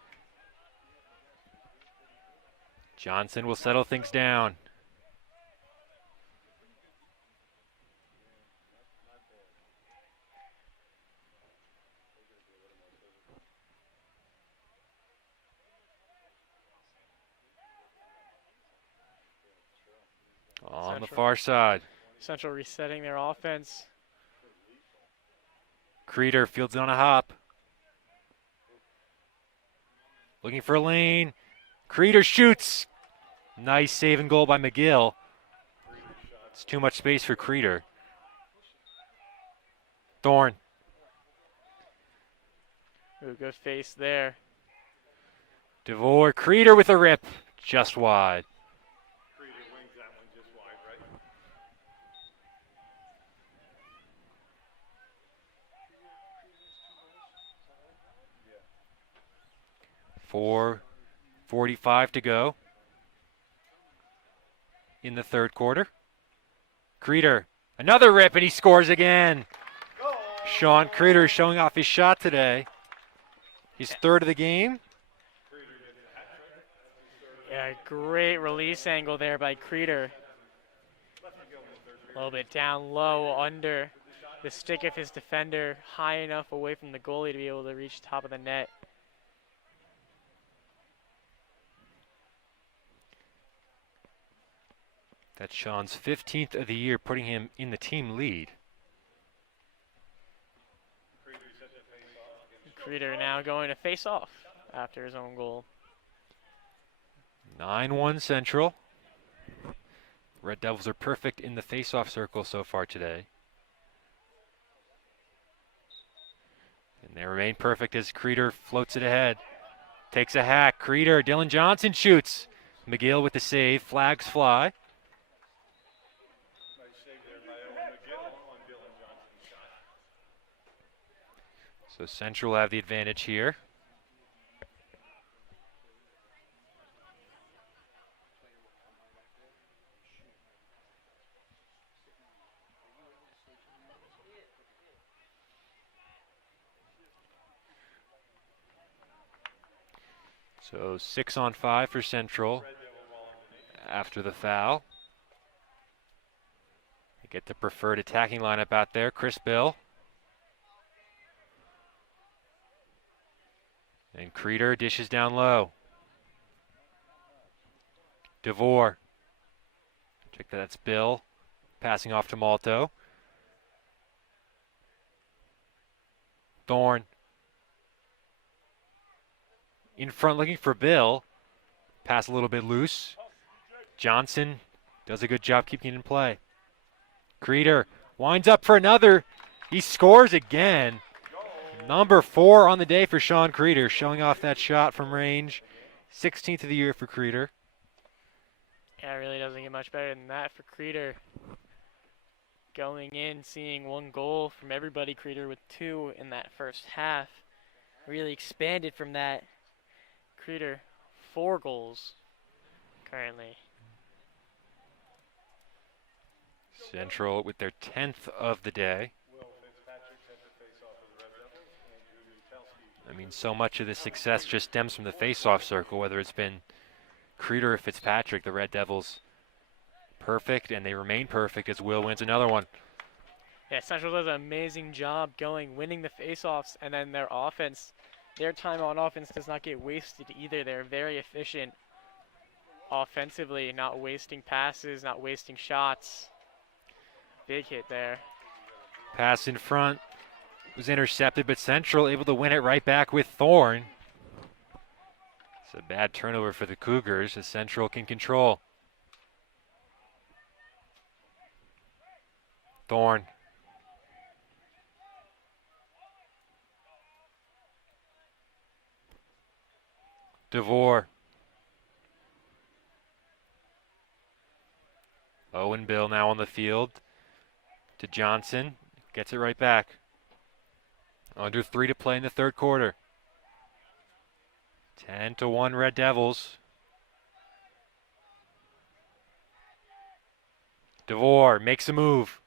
Johnson will settle things down. On the far side. Central resetting their offense. Creeder fields it on a hop. Looking for a lane. Creeder shoots. Nice save and goal by McGill. It's too much space for Creeder. Thorne. Ooh, good face there. DeVore. Creeder with a rip. Just wide. Creeder wings that one just wide, right? 4:45 to go in the third quarter. Creeder, another rip, and he scores again. Sean Creeder showing off his shot today. He's third of the game. Yeah, great release angle there by Creeder. A little bit down low under the stick of his defender, high enough away from the goalie to be able to reach the top of the net. That's Sean's 15th of the year, putting him in the team lead. Creeder now going to face off after his own goal. 9-1 Central. Red Devils are perfect in the face-off circle so far today. And they remain perfect as Creeder floats it ahead. Takes a hack. Creeder, Dylan Johnson shoots. McGill with the save. Flags fly. Nice save there by Owen McGill on Dylan Johnson's shot. So Central have the advantage here. So 6-on-5 for Central after the foul. They get the preferred attacking lineup out there. Chris Bill. And Creeder dishes down low. DeVore. Check that, that's Bill. Passing off to Malto. Thorne. In front looking for Bill. Pass a little bit loose. Johnson does a good job keeping it in play. Creeder winds up for another. He scores again. Number 4 on the day for Sean Creeder, showing off that shot from range. 16th of the year for Creeder. Yeah, it really doesn't get much better than that for Creeder. Going in, seeing 1 goal from everybody. Creeder with 2 in that first half. Really expanded from that. Creeder, 4 goals currently. Central with their 10th of the day. I mean, so much of the success just stems from the face-off circle, whether it's been Creeder or Fitzpatrick. The Red Devils perfect, and they remain perfect as Will wins another one. Yeah, Central does an amazing job winning the face-offs, and then their offense, their time on offense does not get wasted either. They're very efficient offensively, not wasting passes, not wasting shots. Big hit there. Pass in front was intercepted, but Central able to win it right back with Thorne. It's a bad turnover for the Cougars as Central can control. Thorne. DeVore. Owen Bill now on the field to Johnson. Gets it right back. Under 3 to play in the third quarter. 10-1 Red Devils. DeVore makes a move.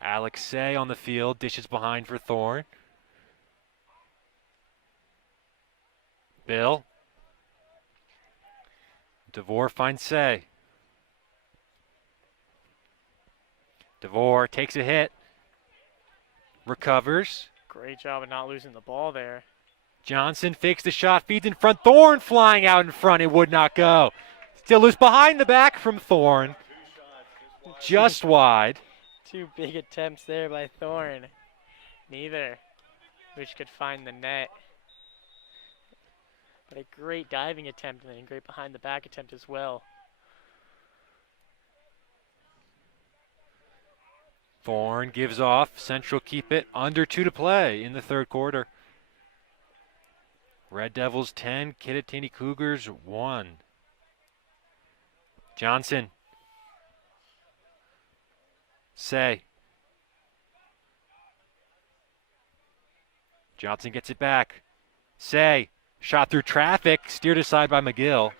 Alexei on the field, dishes behind for Thorne. Bill. DeVore finds Say. DeVore takes a hit. Recovers. Great job of not losing the ball there. Johnson fakes the shot, feeds in front. Thorne flying out in front. It would not go. Still loose behind the back from Thorne. Just wide. 2 big attempts there by Thorne. Neither which could find the net. But a great diving attempt and then a great behind the back attempt as well. Thorne gives off. Central keep it. Under 2 to play in the third quarter. Red Devils 10, Kittatinny Cougars 1. Johnson. Say. Johnson gets it back. Say. Shot through traffic. Steered aside by McGill.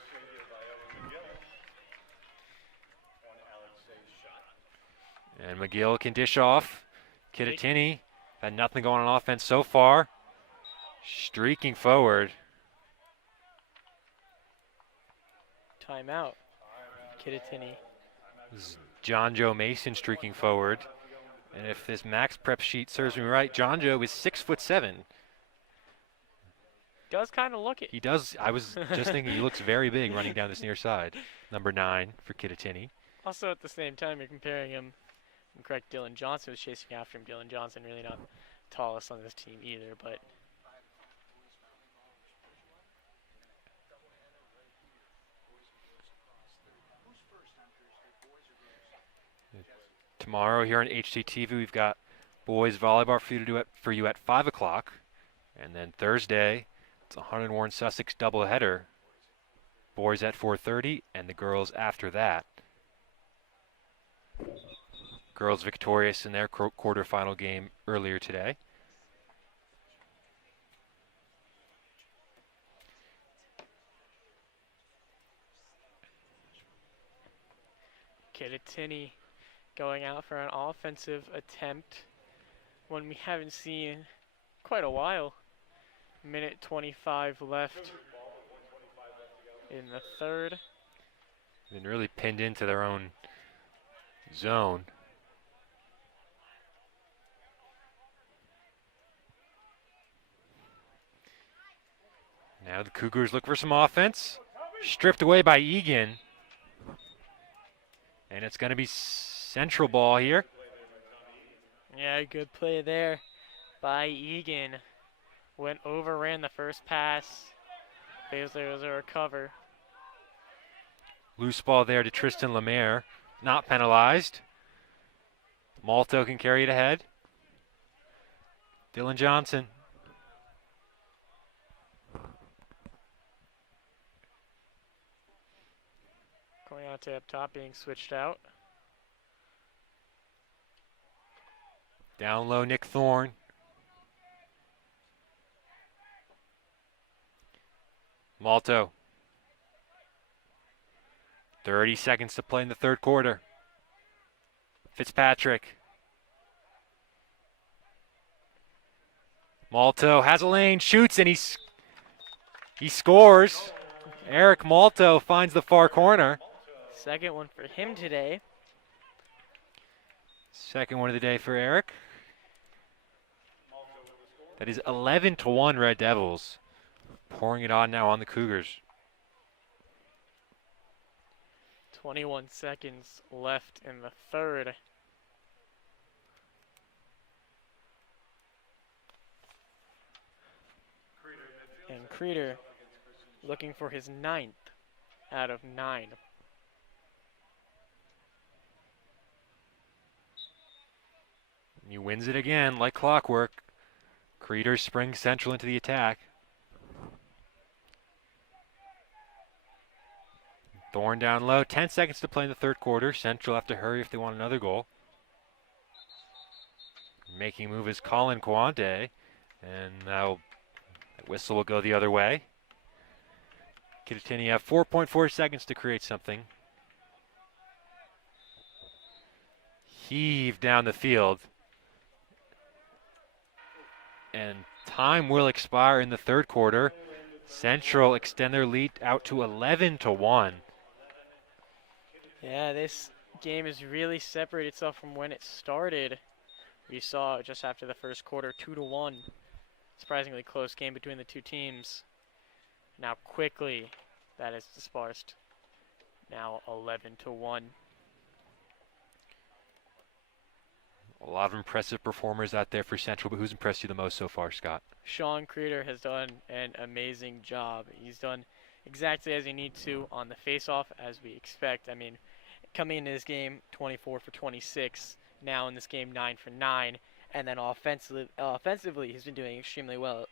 And McGill can dish off. Kittatinny had nothing going on offense so far. Streaking forward. Timeout. Kittatinny. This is John Joe Mason streaking forward. And if this max prep sheet serves me right, John Joe is 6'7". Does kind of look it. He does. I was just thinking he looks very big running down this near side. Number 9 for Kittatinny. Also, at the same time, you're comparing him. I'm correct, Dylan Johnson was chasing after him. Dylan Johnson really not the tallest on this team either, but Tomorrow here on HCTV, we've got boys volleyball for you at 5 o'clock. And then Thursday, it's a Hunterdon Warren Sussex doubleheader. Boys at 4:30 and the girls after that. Girls victorious in their quarterfinal game earlier today. Kittatinny going out for an offensive attempt, one we haven't seen in quite a while. Minute 25 left in the third. Been really pinned into their own zone. Now the Cougars look for some offense. Stripped away by Egan. And it's going to be Central ball here. Yeah, good play there by Egan. Overran the first pass. There was a recover. Loose ball there to Tristan Lemaire. Not penalized. Malto can carry it ahead. Dylan Johnson. Going out to up top, being switched out. Down low, Nick Thorne. Malto. 30 seconds to play in the third quarter. Fitzpatrick. Malto has a lane, shoots, and he scores. Eric Malto finds the far corner. Second one for him today. Second one of the day for Eric. That is 11-1 Red Devils. Pouring it on now on the Cougars. 21 seconds left in the third. And Creeder looking for his 9th out of 9. He wins it again like clockwork. Creeder springs Central into the attack. Thorne down low. 10 seconds to play in the third quarter. Central have to hurry if they want another goal. Making move is Colin Quante. And now that whistle will go the other way. Kittatinny have 4.4 seconds to create something. Heave down the field. And time will expire in the third quarter. Central extend their lead out to 11-1. Yeah, this game has really separated itself from when it started. We saw just after the first quarter, 2-1. Surprisingly close game between the two teams. Now quickly, that is dispersed. Now 11-1. A lot of impressive performers out there for Central, but who's impressed you the most so far, Scott? Sean Creeder has done an amazing job. He's done exactly as he needs to on the face-off, as we expect. I mean, coming into this game, 24 for 26. Now in this game, 9 for 9. And then offensively, he's been doing extremely well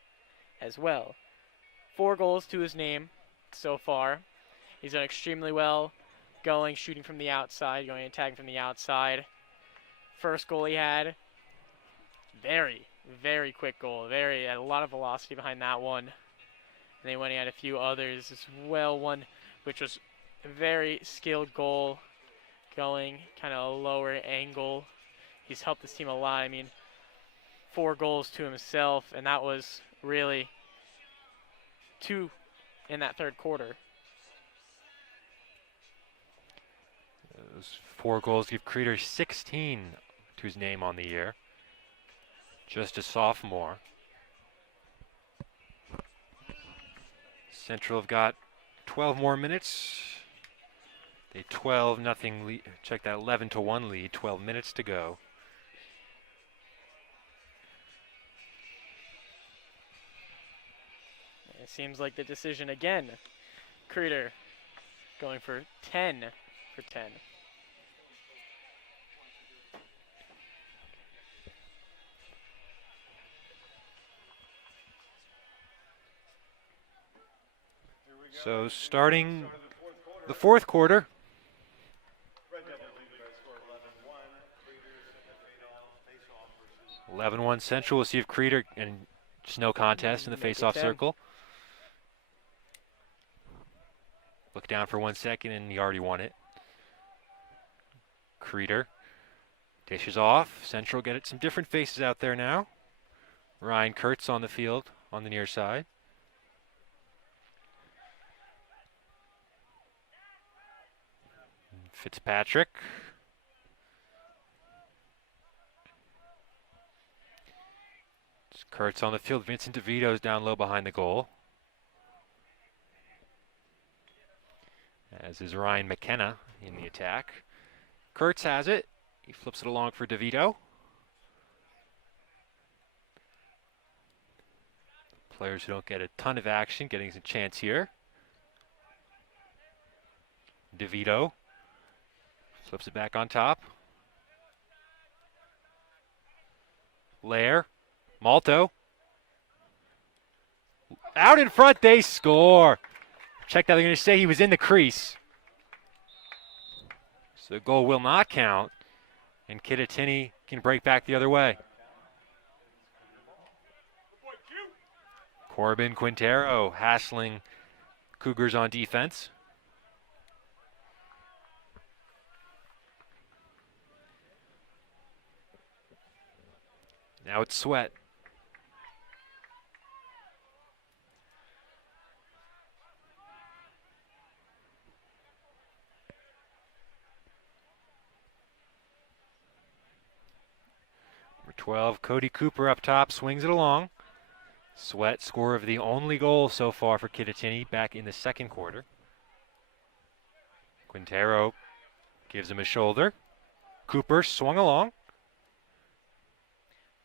as well. 4 goals to his name so far. He's done extremely well going, shooting from the outside, going attacking from the outside. First goal he had, very, very quick goal. Had a lot of velocity behind that one. And then when he had a few others as well, one which was a very skilled goal, going kind of a lower angle. He's helped this team a lot. I mean, 4 goals to himself, and that was really 2 in that third quarter. Those 4 goals give Creeder 16 to his name on the year. Just a sophomore. Central have got 12 more minutes. A 12-0 lead. Check that 11-1 lead. 12 minutes to go. It seems like the decision again. Creeder going for 10 for 10. So starting the fourth quarter. Red Devils lead by a score of 11-1. Creeder set the face-off versus 11-1 Central. We'll see if Creeder, and just no contest in the Make it face-off 10. circle. Look down for 1 second, and he already won it. Creeder dishes off. Central get it. Some different faces out there now. Ryan Kurtz on the field on the near side. Fitzpatrick. It's Kurtz on the field. Vincent DeVito's down low behind the goal. As is Ryan McKenna in the attack. Kurtz has it. He flips it along for DeVito. Players who don't get a ton of action getting a chance here. DeVito flips it back on top. Lair. Malto. Out in front, they score. Check that, they're going to say he was in the crease. So the goal will not count. And Kittatinny can break back the other way. Corbin Quintero hassling Cougars on defense. Now it's Sweat. Number 12, Cody Cooper up top, swings it along. Sweat, score of the only goal so far for Kittatinny back in the second quarter. Quintero gives him a shoulder. Cooper swung along.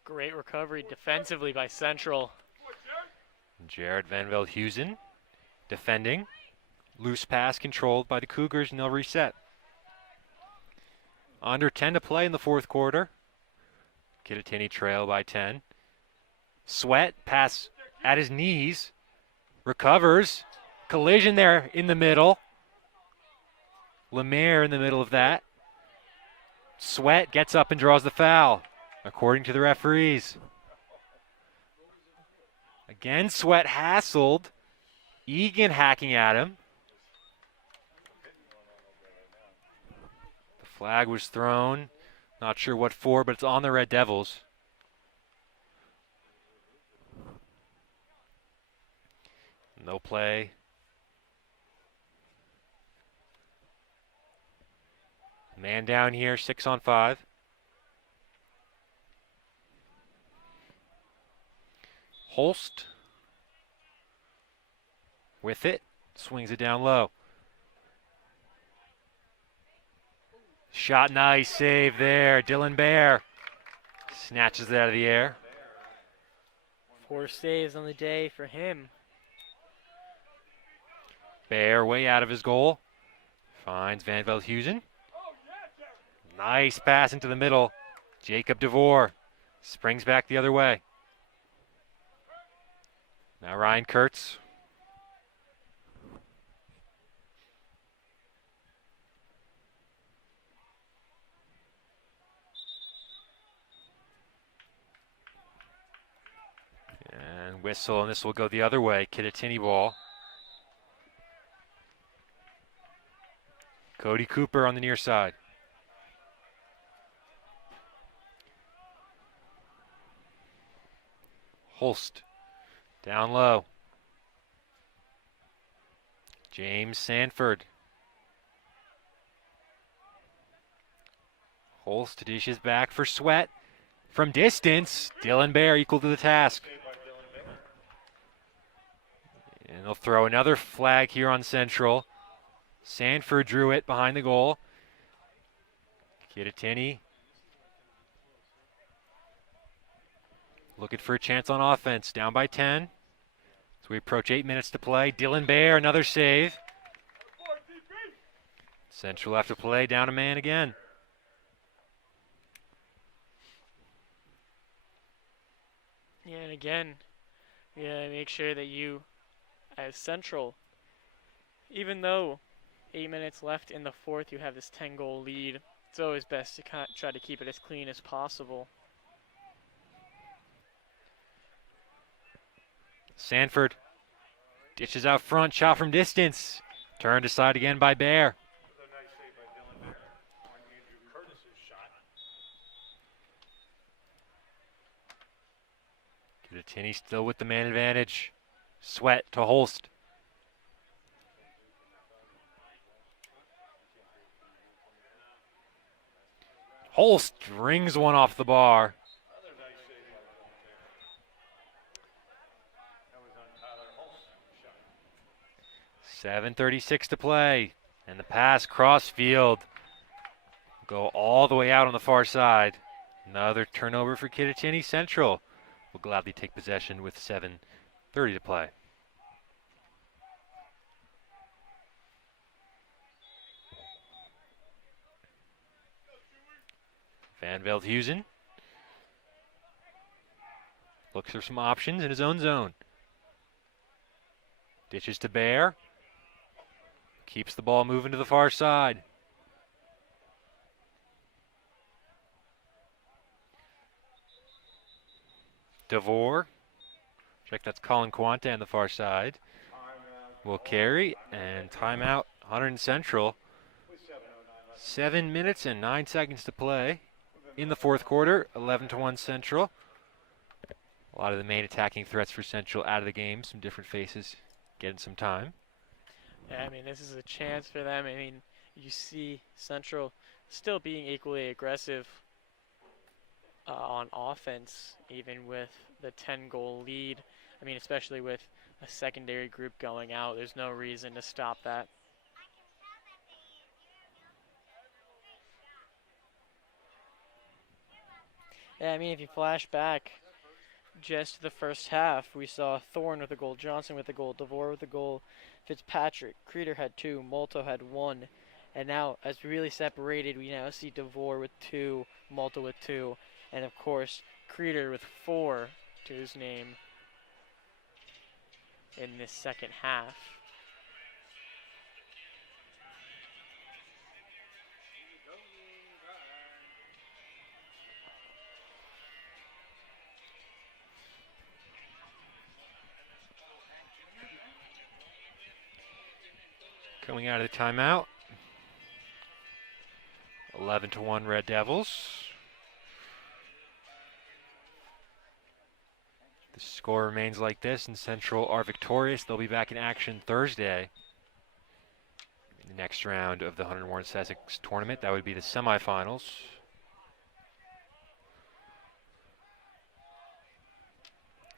Great recovery defensively by Central. Jared Van Veldhuizen defending. Loose pass controlled by the Cougars, and they'll reset. Under 10 to play in the fourth quarter. Kittatinny trail by 10. Sweat, pass at his knees. Recovers. Collision there in the middle. Lemaire in the middle of that. Sweat gets up and draws the foul, according to the referees. Again, Sweat hassled. Egan hacking at him. The flag was thrown. Not sure what for, but it's on the Red Devils. No play. Man down here, 6-on-5. Holst with it, swings it down low. Shot, nice save there. Dylan Bear snatches it out of the air. 4 saves on the day for him. Bear way out of his goal. Finds Van Veldhuizen. Nice pass into the middle. Jacob DeVore springs back the other way. Now Ryan Kurtz. And whistle, and this will go the other way. Kittatinny ball. Cody Cooper on the near side. Holst down low. James Sanford. Holst dishes back for Sweat. From distance, Dylan Bear equal to the task. And they'll throw another flag here on Central. Sanford drew it behind the goal. Kittatinny looking for a chance on offense, down by 10. So we approach 8 minutes to play. Dylan Bear, another save. Central have to play down a man again. Yeah, and again, you gotta make sure that you, as Central, even though 8 minutes left in the fourth, you have this 10-goal lead, it's always best to try to keep it as clean as possible. Sanford dishes out front, shot from distance. Turned aside again by Bear. Nice save by Dylan Bear on Andrew Curtis's shot. Kittatinny still with the man advantage. Sweat to Holst. Holst rings one off the bar. Another nice save by Dylan Bear. That was on Tyler Holst's shot. 7:36 to play. And the pass cross field. Go all the way out on the far side. Another turnover for Kittatinny. Central will gladly take possession with 7:30 to play. Van Veldhuizen looks for some options in his own zone. Ditches to Bear. Keeps the ball moving to the far side. DeVore. Check, that's Colin Quanta on the far side. Will carry, and timeout, Hunterdon Central. 7 minutes and 9 seconds to play in the fourth quarter, 11-1 Central. A lot of the main attacking threats for Central out of the game, some different faces getting some time. Yeah, I mean, this is a chance for them. I mean, you see Central still being equally aggressive on offense, even with the 10-goal lead. I mean, especially with a secondary group going out, there's no reason to stop that. Yeah, I mean, if you flash back just the first half, we saw Thorne with a goal, Johnson with a goal, DeVore with a goal, Fitzpatrick, Creeder had 2, Malto had 1. And now, as we really separated, we now see DeVore with 2, Malto with 2, and of course, Creeder with 4 to his name in this second half. Coming out of the timeout. 11-1 Red Devils. The score remains like this, and Central are victorious. They'll be back in action Thursday in the next round of the Hunterdon Warren Sussex tournament. That would be the semifinals.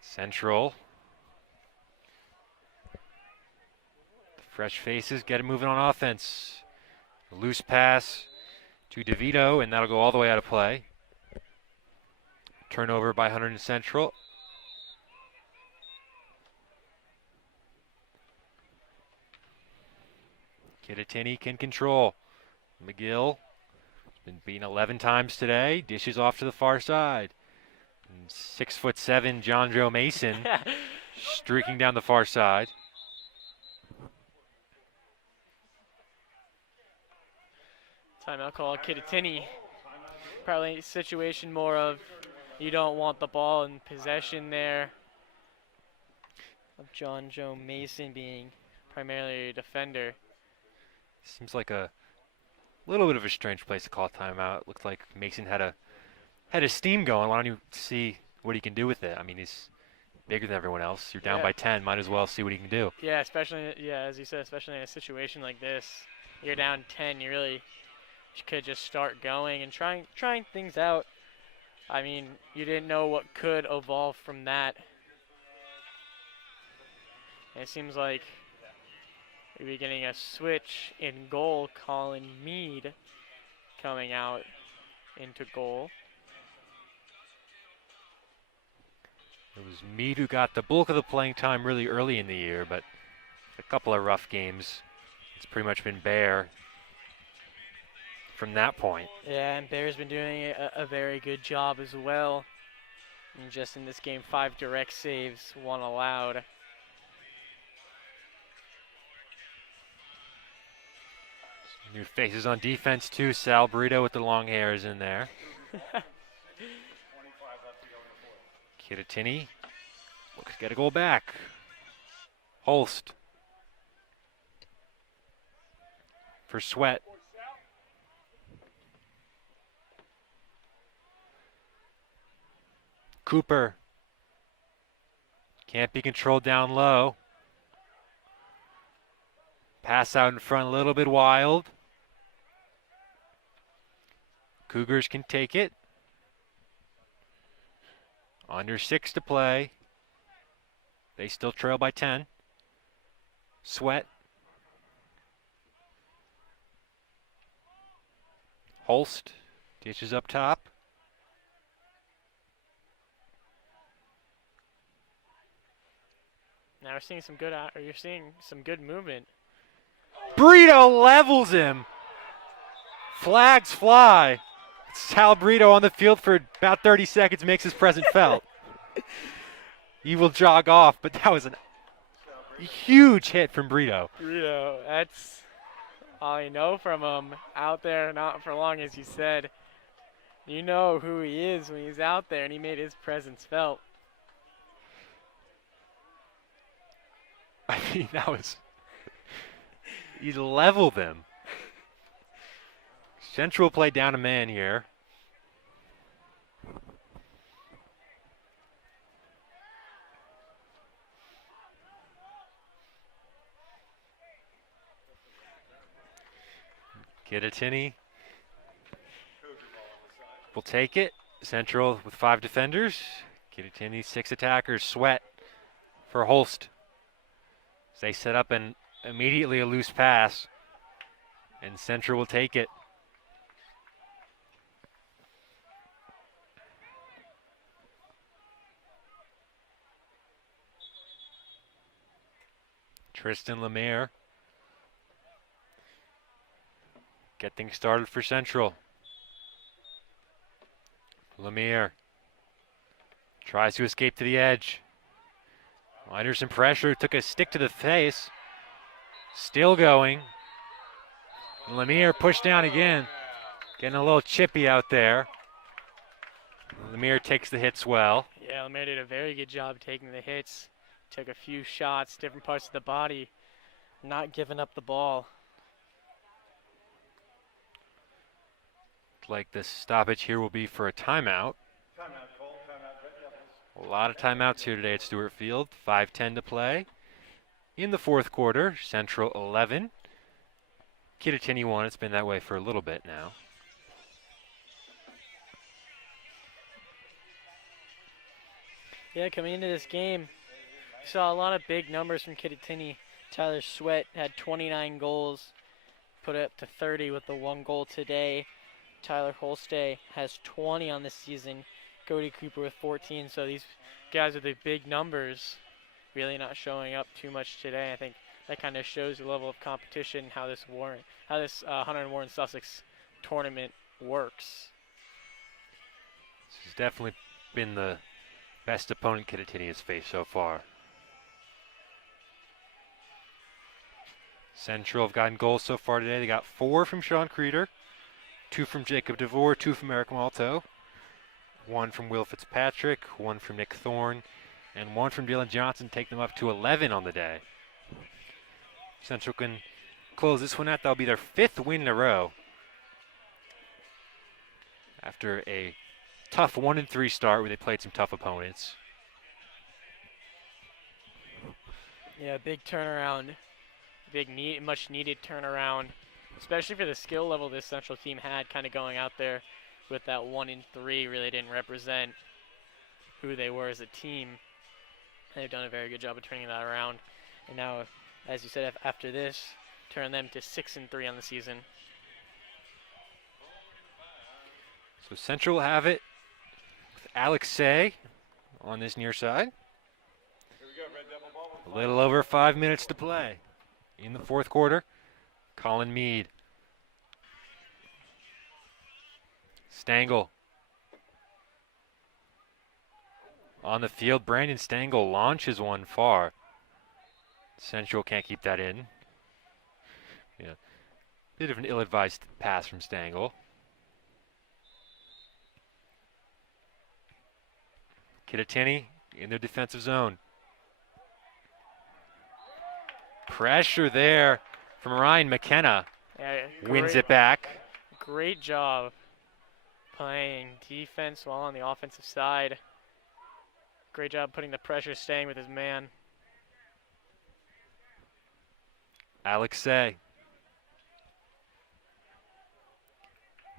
Central. The fresh faces get it moving on offense. A loose pass to DeVito, and that'll go all the way out of play. Turnover by Hunterdon Central. Kittatinny can control. McGill has been beaten 11 times today. Dishes off to the far side. And 6'7" John Joe Mason streaking down the far side. Timeout call, Kittatinny. Probably a situation more of you don't want the ball in possession there. Of John Joe Mason being Primarily a defender. Seems like a little bit of a strange place to call timeout. Looked like Mason had a steam going. Why don't you see what he can do with it? I mean, he's bigger than everyone else. You're down by 10. Might as well see what he can do. Yeah, especially, as you said, especially in a situation like this. You're down 10. You really could just start going and trying things out. I mean, you didn't know what could evolve from that. And it seems like we'll be getting a switch in goal. Colin Mead coming out into goal. It was Mead who got the bulk of the playing time really early in the year, but a couple of rough games. It's pretty much been Bear from that point. Yeah, and Bear's been doing a very good job as well. And just in this game, 5 direct saves, 1 allowed. New faces on defense too. Sal Burrito with the long hairs in there. Kittatinny looks to get a goal back. Holst for Sweat. Cooper can't be controlled down low. Pass out in front, a little bit wild. Cougars can take it. Under 6 to play. They still trail by 10. Sweat. Holst dishes up top. Now we're seeing you're seeing some good movement. Burrito levels him. Flags fly. Sal Burrito on the field for about 30 seconds, makes his presence felt. He will jog off, but that was a huge hit from Burrito. Burrito, that's all I know from him. Out there, not for long, as you said. You know who he is when he's out there, and he made his presence felt. I mean, that was... He leveled them. Central play down a man here. Kittatinny will take it. Central with 5 defenders. Kittatinny 6 attackers. Sweat for Holst. They set up an immediately a loose pass, and Central will take it. Tristan Lemire get things started for Central. Lemire tries to escape to the edge. Under some pressure, took a stick to the face. Still going. Lemire pushed down again. Getting a little chippy out there. Lemire takes the hits well. Yeah, Lemire did a very good job taking the hits. Took a few shots, different parts of the body. Not giving up the ball. Looked like the stoppage here will be for a timeout. Timeout call, timeout Red Devils. A lot of timeouts here today at Stewart Field. 5:10 to play. In the fourth quarter, Central 11. Kittatinny 1. It's been that way for a little bit now. Yeah, coming into this game, we saw a lot of big numbers from Kittatinny. Tyler Sweat had 29 goals, put it up to 30 with the 1 goal today. Tyler Holstay has 20 on the season. Cody Cooper with 14. So these guys with the big numbers really not showing up too much today. I think that kind of shows the level of competition, how this Hunter and Warren Sussex tournament works. This has definitely been the best opponent Kittatinny has faced so far. Central have gotten goals so far today. They got 4 from Sean Creeder, 2 from Jacob DeVore, 2 from Eric Malto, 1 from Will Fitzpatrick, 1 from Nick Thorne, and 1 from Dylan Johnson, take them up to 11 on the day. Central can close this one out. That'll be their 5th win in a row after a tough 1-3 start where they played some tough opponents. Yeah, big turnaround. Much needed turnaround, especially for the skill level this Central team had, kind of going out there with that 1-3 really didn't represent who they were as a team. They've done a very good job of turning that around. And now, as you said, after this, turn them to 6-3 on the season. So Central will have it with Alex Say on this near side. Here we go, Red Devil ball. A little over 5 minutes to play in the fourth quarter. Colin Mead. Stangl. On the field, Brandon Stangl launches one far. Central can't keep that in. Yeah, bit of an ill-advised pass from Stangl. Kittatinny in their defensive zone. Pressure there from Ryan McKenna. Yeah, Wins it back. Great job playing defense while on the offensive side. Great job putting the pressure, staying with his man. Alex Say.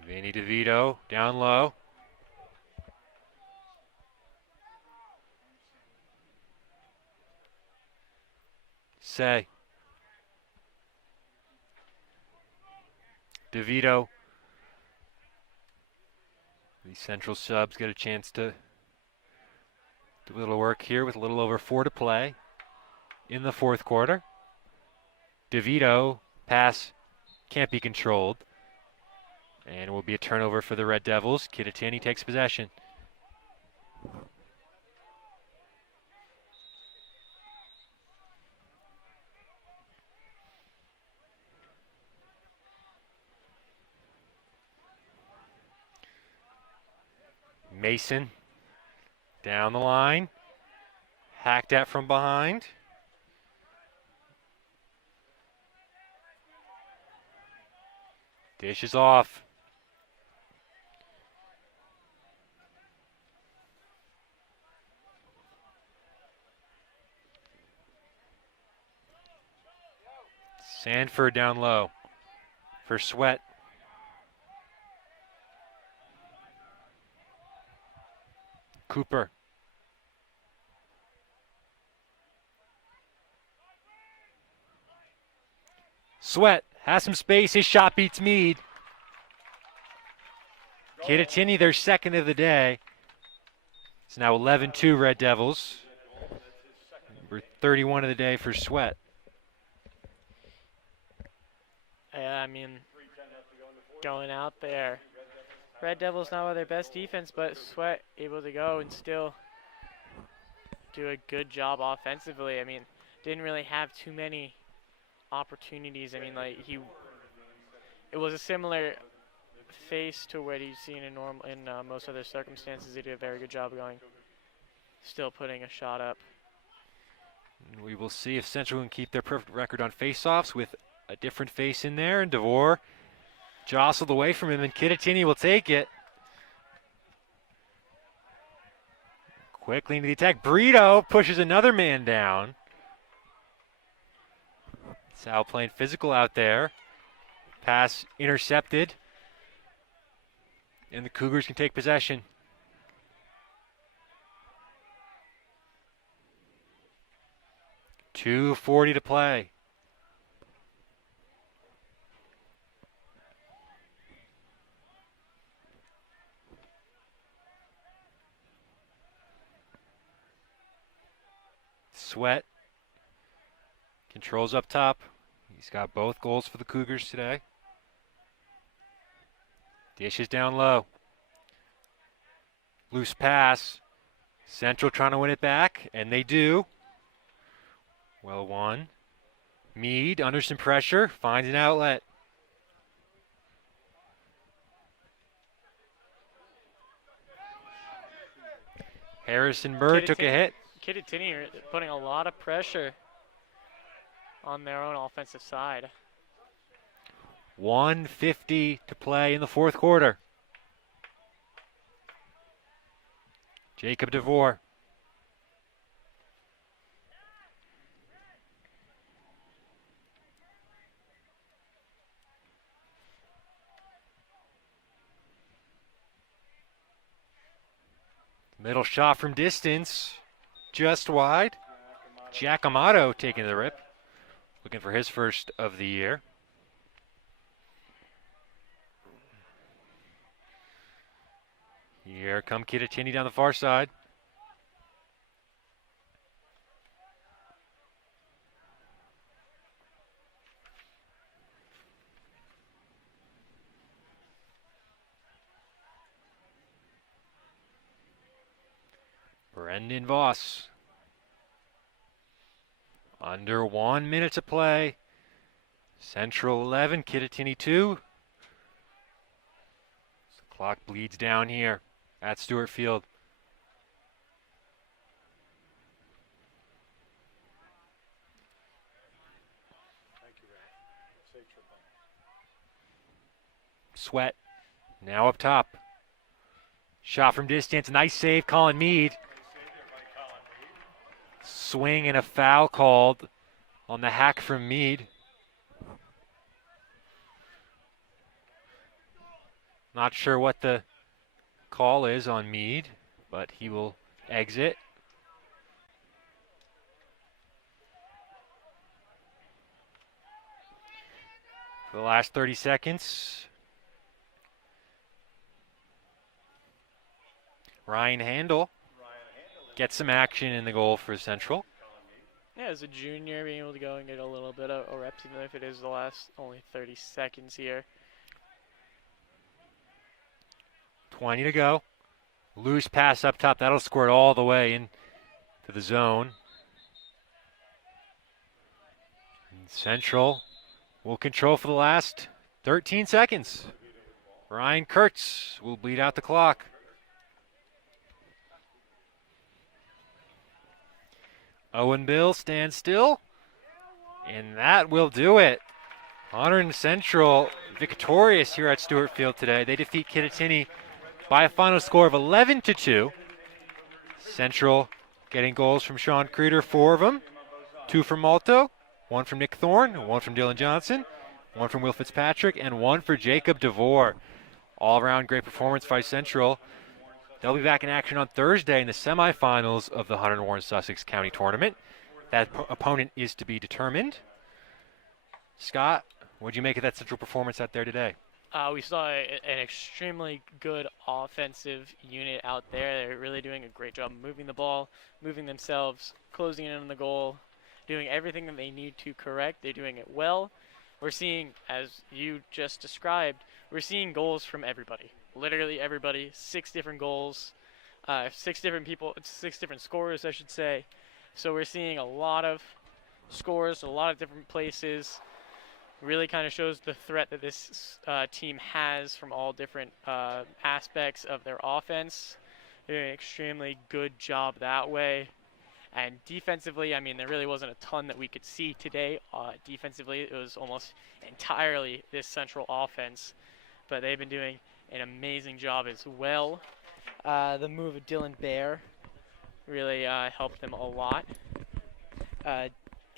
Vinny DeVito down low. Say. DeVito. The Central subs get a chance to do a little work here with a little over 4 to play in the fourth quarter. DeVito, pass can't be controlled. And it will be a turnover for the Red Devils. Kittatinny takes possession. Mason down the line, hacked at from behind. Dish is off. Sanford down low for Sweat. Cooper. Sweat has some space. His shot beats Mead. Kittatinny, their second of the day. It's now 11-2 Red Devils. Number 31 of the day for Sweat. Yeah, I mean, going out there. Red Devils now have their best defense, but Sweat able to go and still do a good job offensively. I mean, didn't really have too many opportunities. I mean, like it was a similar face to what you've seen in most other circumstances. They did a very good job going, still putting a shot up. We will see if Central can keep their perfect record on faceoffs with a different face in there. And DeVore jostled away from him, and Kittatinny will take it. Quickly into the attack. Brito pushes another man down. Sal playing physical out there. Pass intercepted. And the Cougars can take possession. .240 to play. Sweat controls up top. He's got both goals for the Cougars today. Dishes down low. Loose pass. Central trying to win it back, and they do. Well won. Mead under some pressure, finds an outlet. Harrison Bird took a hit. Kittatinny are putting a lot of pressure on their own offensive side. 1:50 to play in the fourth quarter. Jacob DeVore. Middle shot from distance, just wide. Giacomato taking the rip, looking for his first of the year. Here come Kittatinny down the far side. Brendan Voss. Under 1 minute to play. Central 11, Kittatinny 2. The clock bleeds down here at Stewart Field. Sweat now up top. Shot from distance, nice save, Colin Mead. Swing and a foul called on the hack from Mead. Not sure what the call is on Mead, but he will exit. For the last 30 seconds, Ryan Handel gets some action in the goal for Central. Yeah, as a junior, being able to go and get a little bit of reps, even if it is the last only 30 seconds here. 20 to go. Loose pass up top. That'll squirt all the way into the zone. And Central will control for the last 13 seconds. Ryan Kurtz will bleed out the clock. Owen Bill stands still, and that will do it. Hunterdon Central victorious here at Stewart Field today. They defeat Kittatinny by a final score of 11-2. Central getting goals from Sean Creeder, 4 of them. 2 from Malto, 1 from Nick Thorne, 1 from Dylan Johnson, 1 from Will Fitzpatrick, and 1 for Jacob DeVore. All-around great performance by Central. They'll be back in action on Thursday in the semifinals of the Hunterdon Warren Sussex County Tournament. That opponent is to be determined. Scott, what did you make of that Central performance out there today? We saw an extremely good offensive unit out there. They're really doing a great job moving the ball, moving themselves, closing in on the goal, doing everything that they need to correct. They're doing it well. We're seeing, as you just described, we're seeing goals from everybody. Literally everybody, 6 different goals, 6 different people, 6 different scorers, I should say. So we're seeing a lot of scores, a lot of different places. Really kind of shows the threat that this team has from all different aspects of their offense. They're doing an extremely good job that way. And defensively, I mean, there really wasn't a ton that we could see today. Defensively, it was almost entirely this Central offense but they've been doing an amazing job as well. The move of Dylan Bear Really helped them a lot.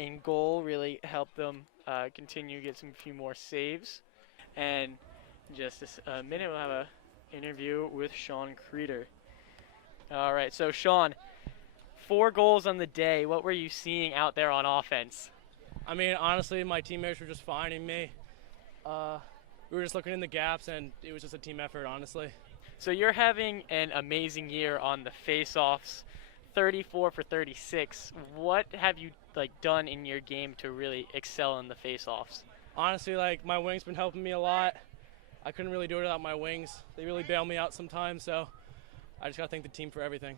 in goal really helped them. Continue to get some few more saves. And in just a minute, we'll have an interview with Sean Creeder. All right, so Sean, 4 goals on the day. What were you seeing out there on offense? I mean, honestly, my teammates were just finding me. We were just looking in the gaps, and it was just a team effort, honestly. So you're having an amazing year on the face-offs, 34 for 36. What have you done in your game to really excel in the face-offs? Honestly, my wings been helping me a lot. I couldn't really do it without my wings. They really bail me out sometimes, so I just got to thank the team for everything.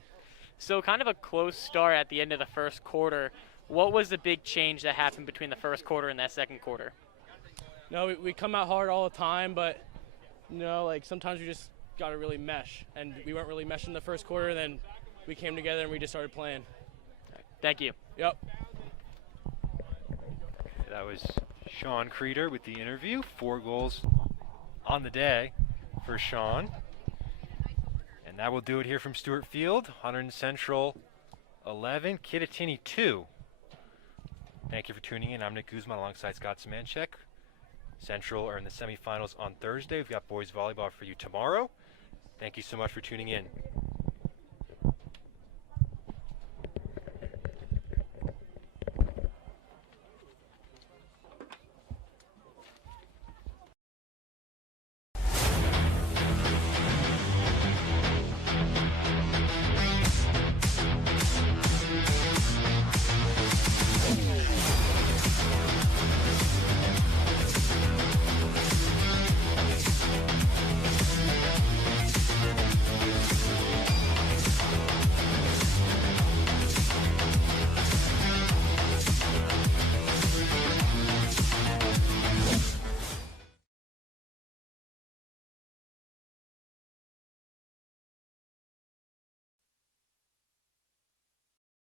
So kind of a close start at the end of the first quarter. What was the big change that happened between the first quarter and that second quarter? No, we come out hard all the time, but sometimes we just got to really mesh, and we weren't really meshing the first quarter. Then we came together and we just started playing. Thank you. Yep. That was Sean Creeder with the interview. 4 goals on the day for Sean. And that will do it here from Stewart Field. Hunterdon Central 11, Kittatinny 2. Thank you for tuning in. I'm Nick Guzman alongside Scott Smanchek. Central are in the semifinals on Thursday. We've got boys volleyball for you tomorrow. Thank you so much for tuning in.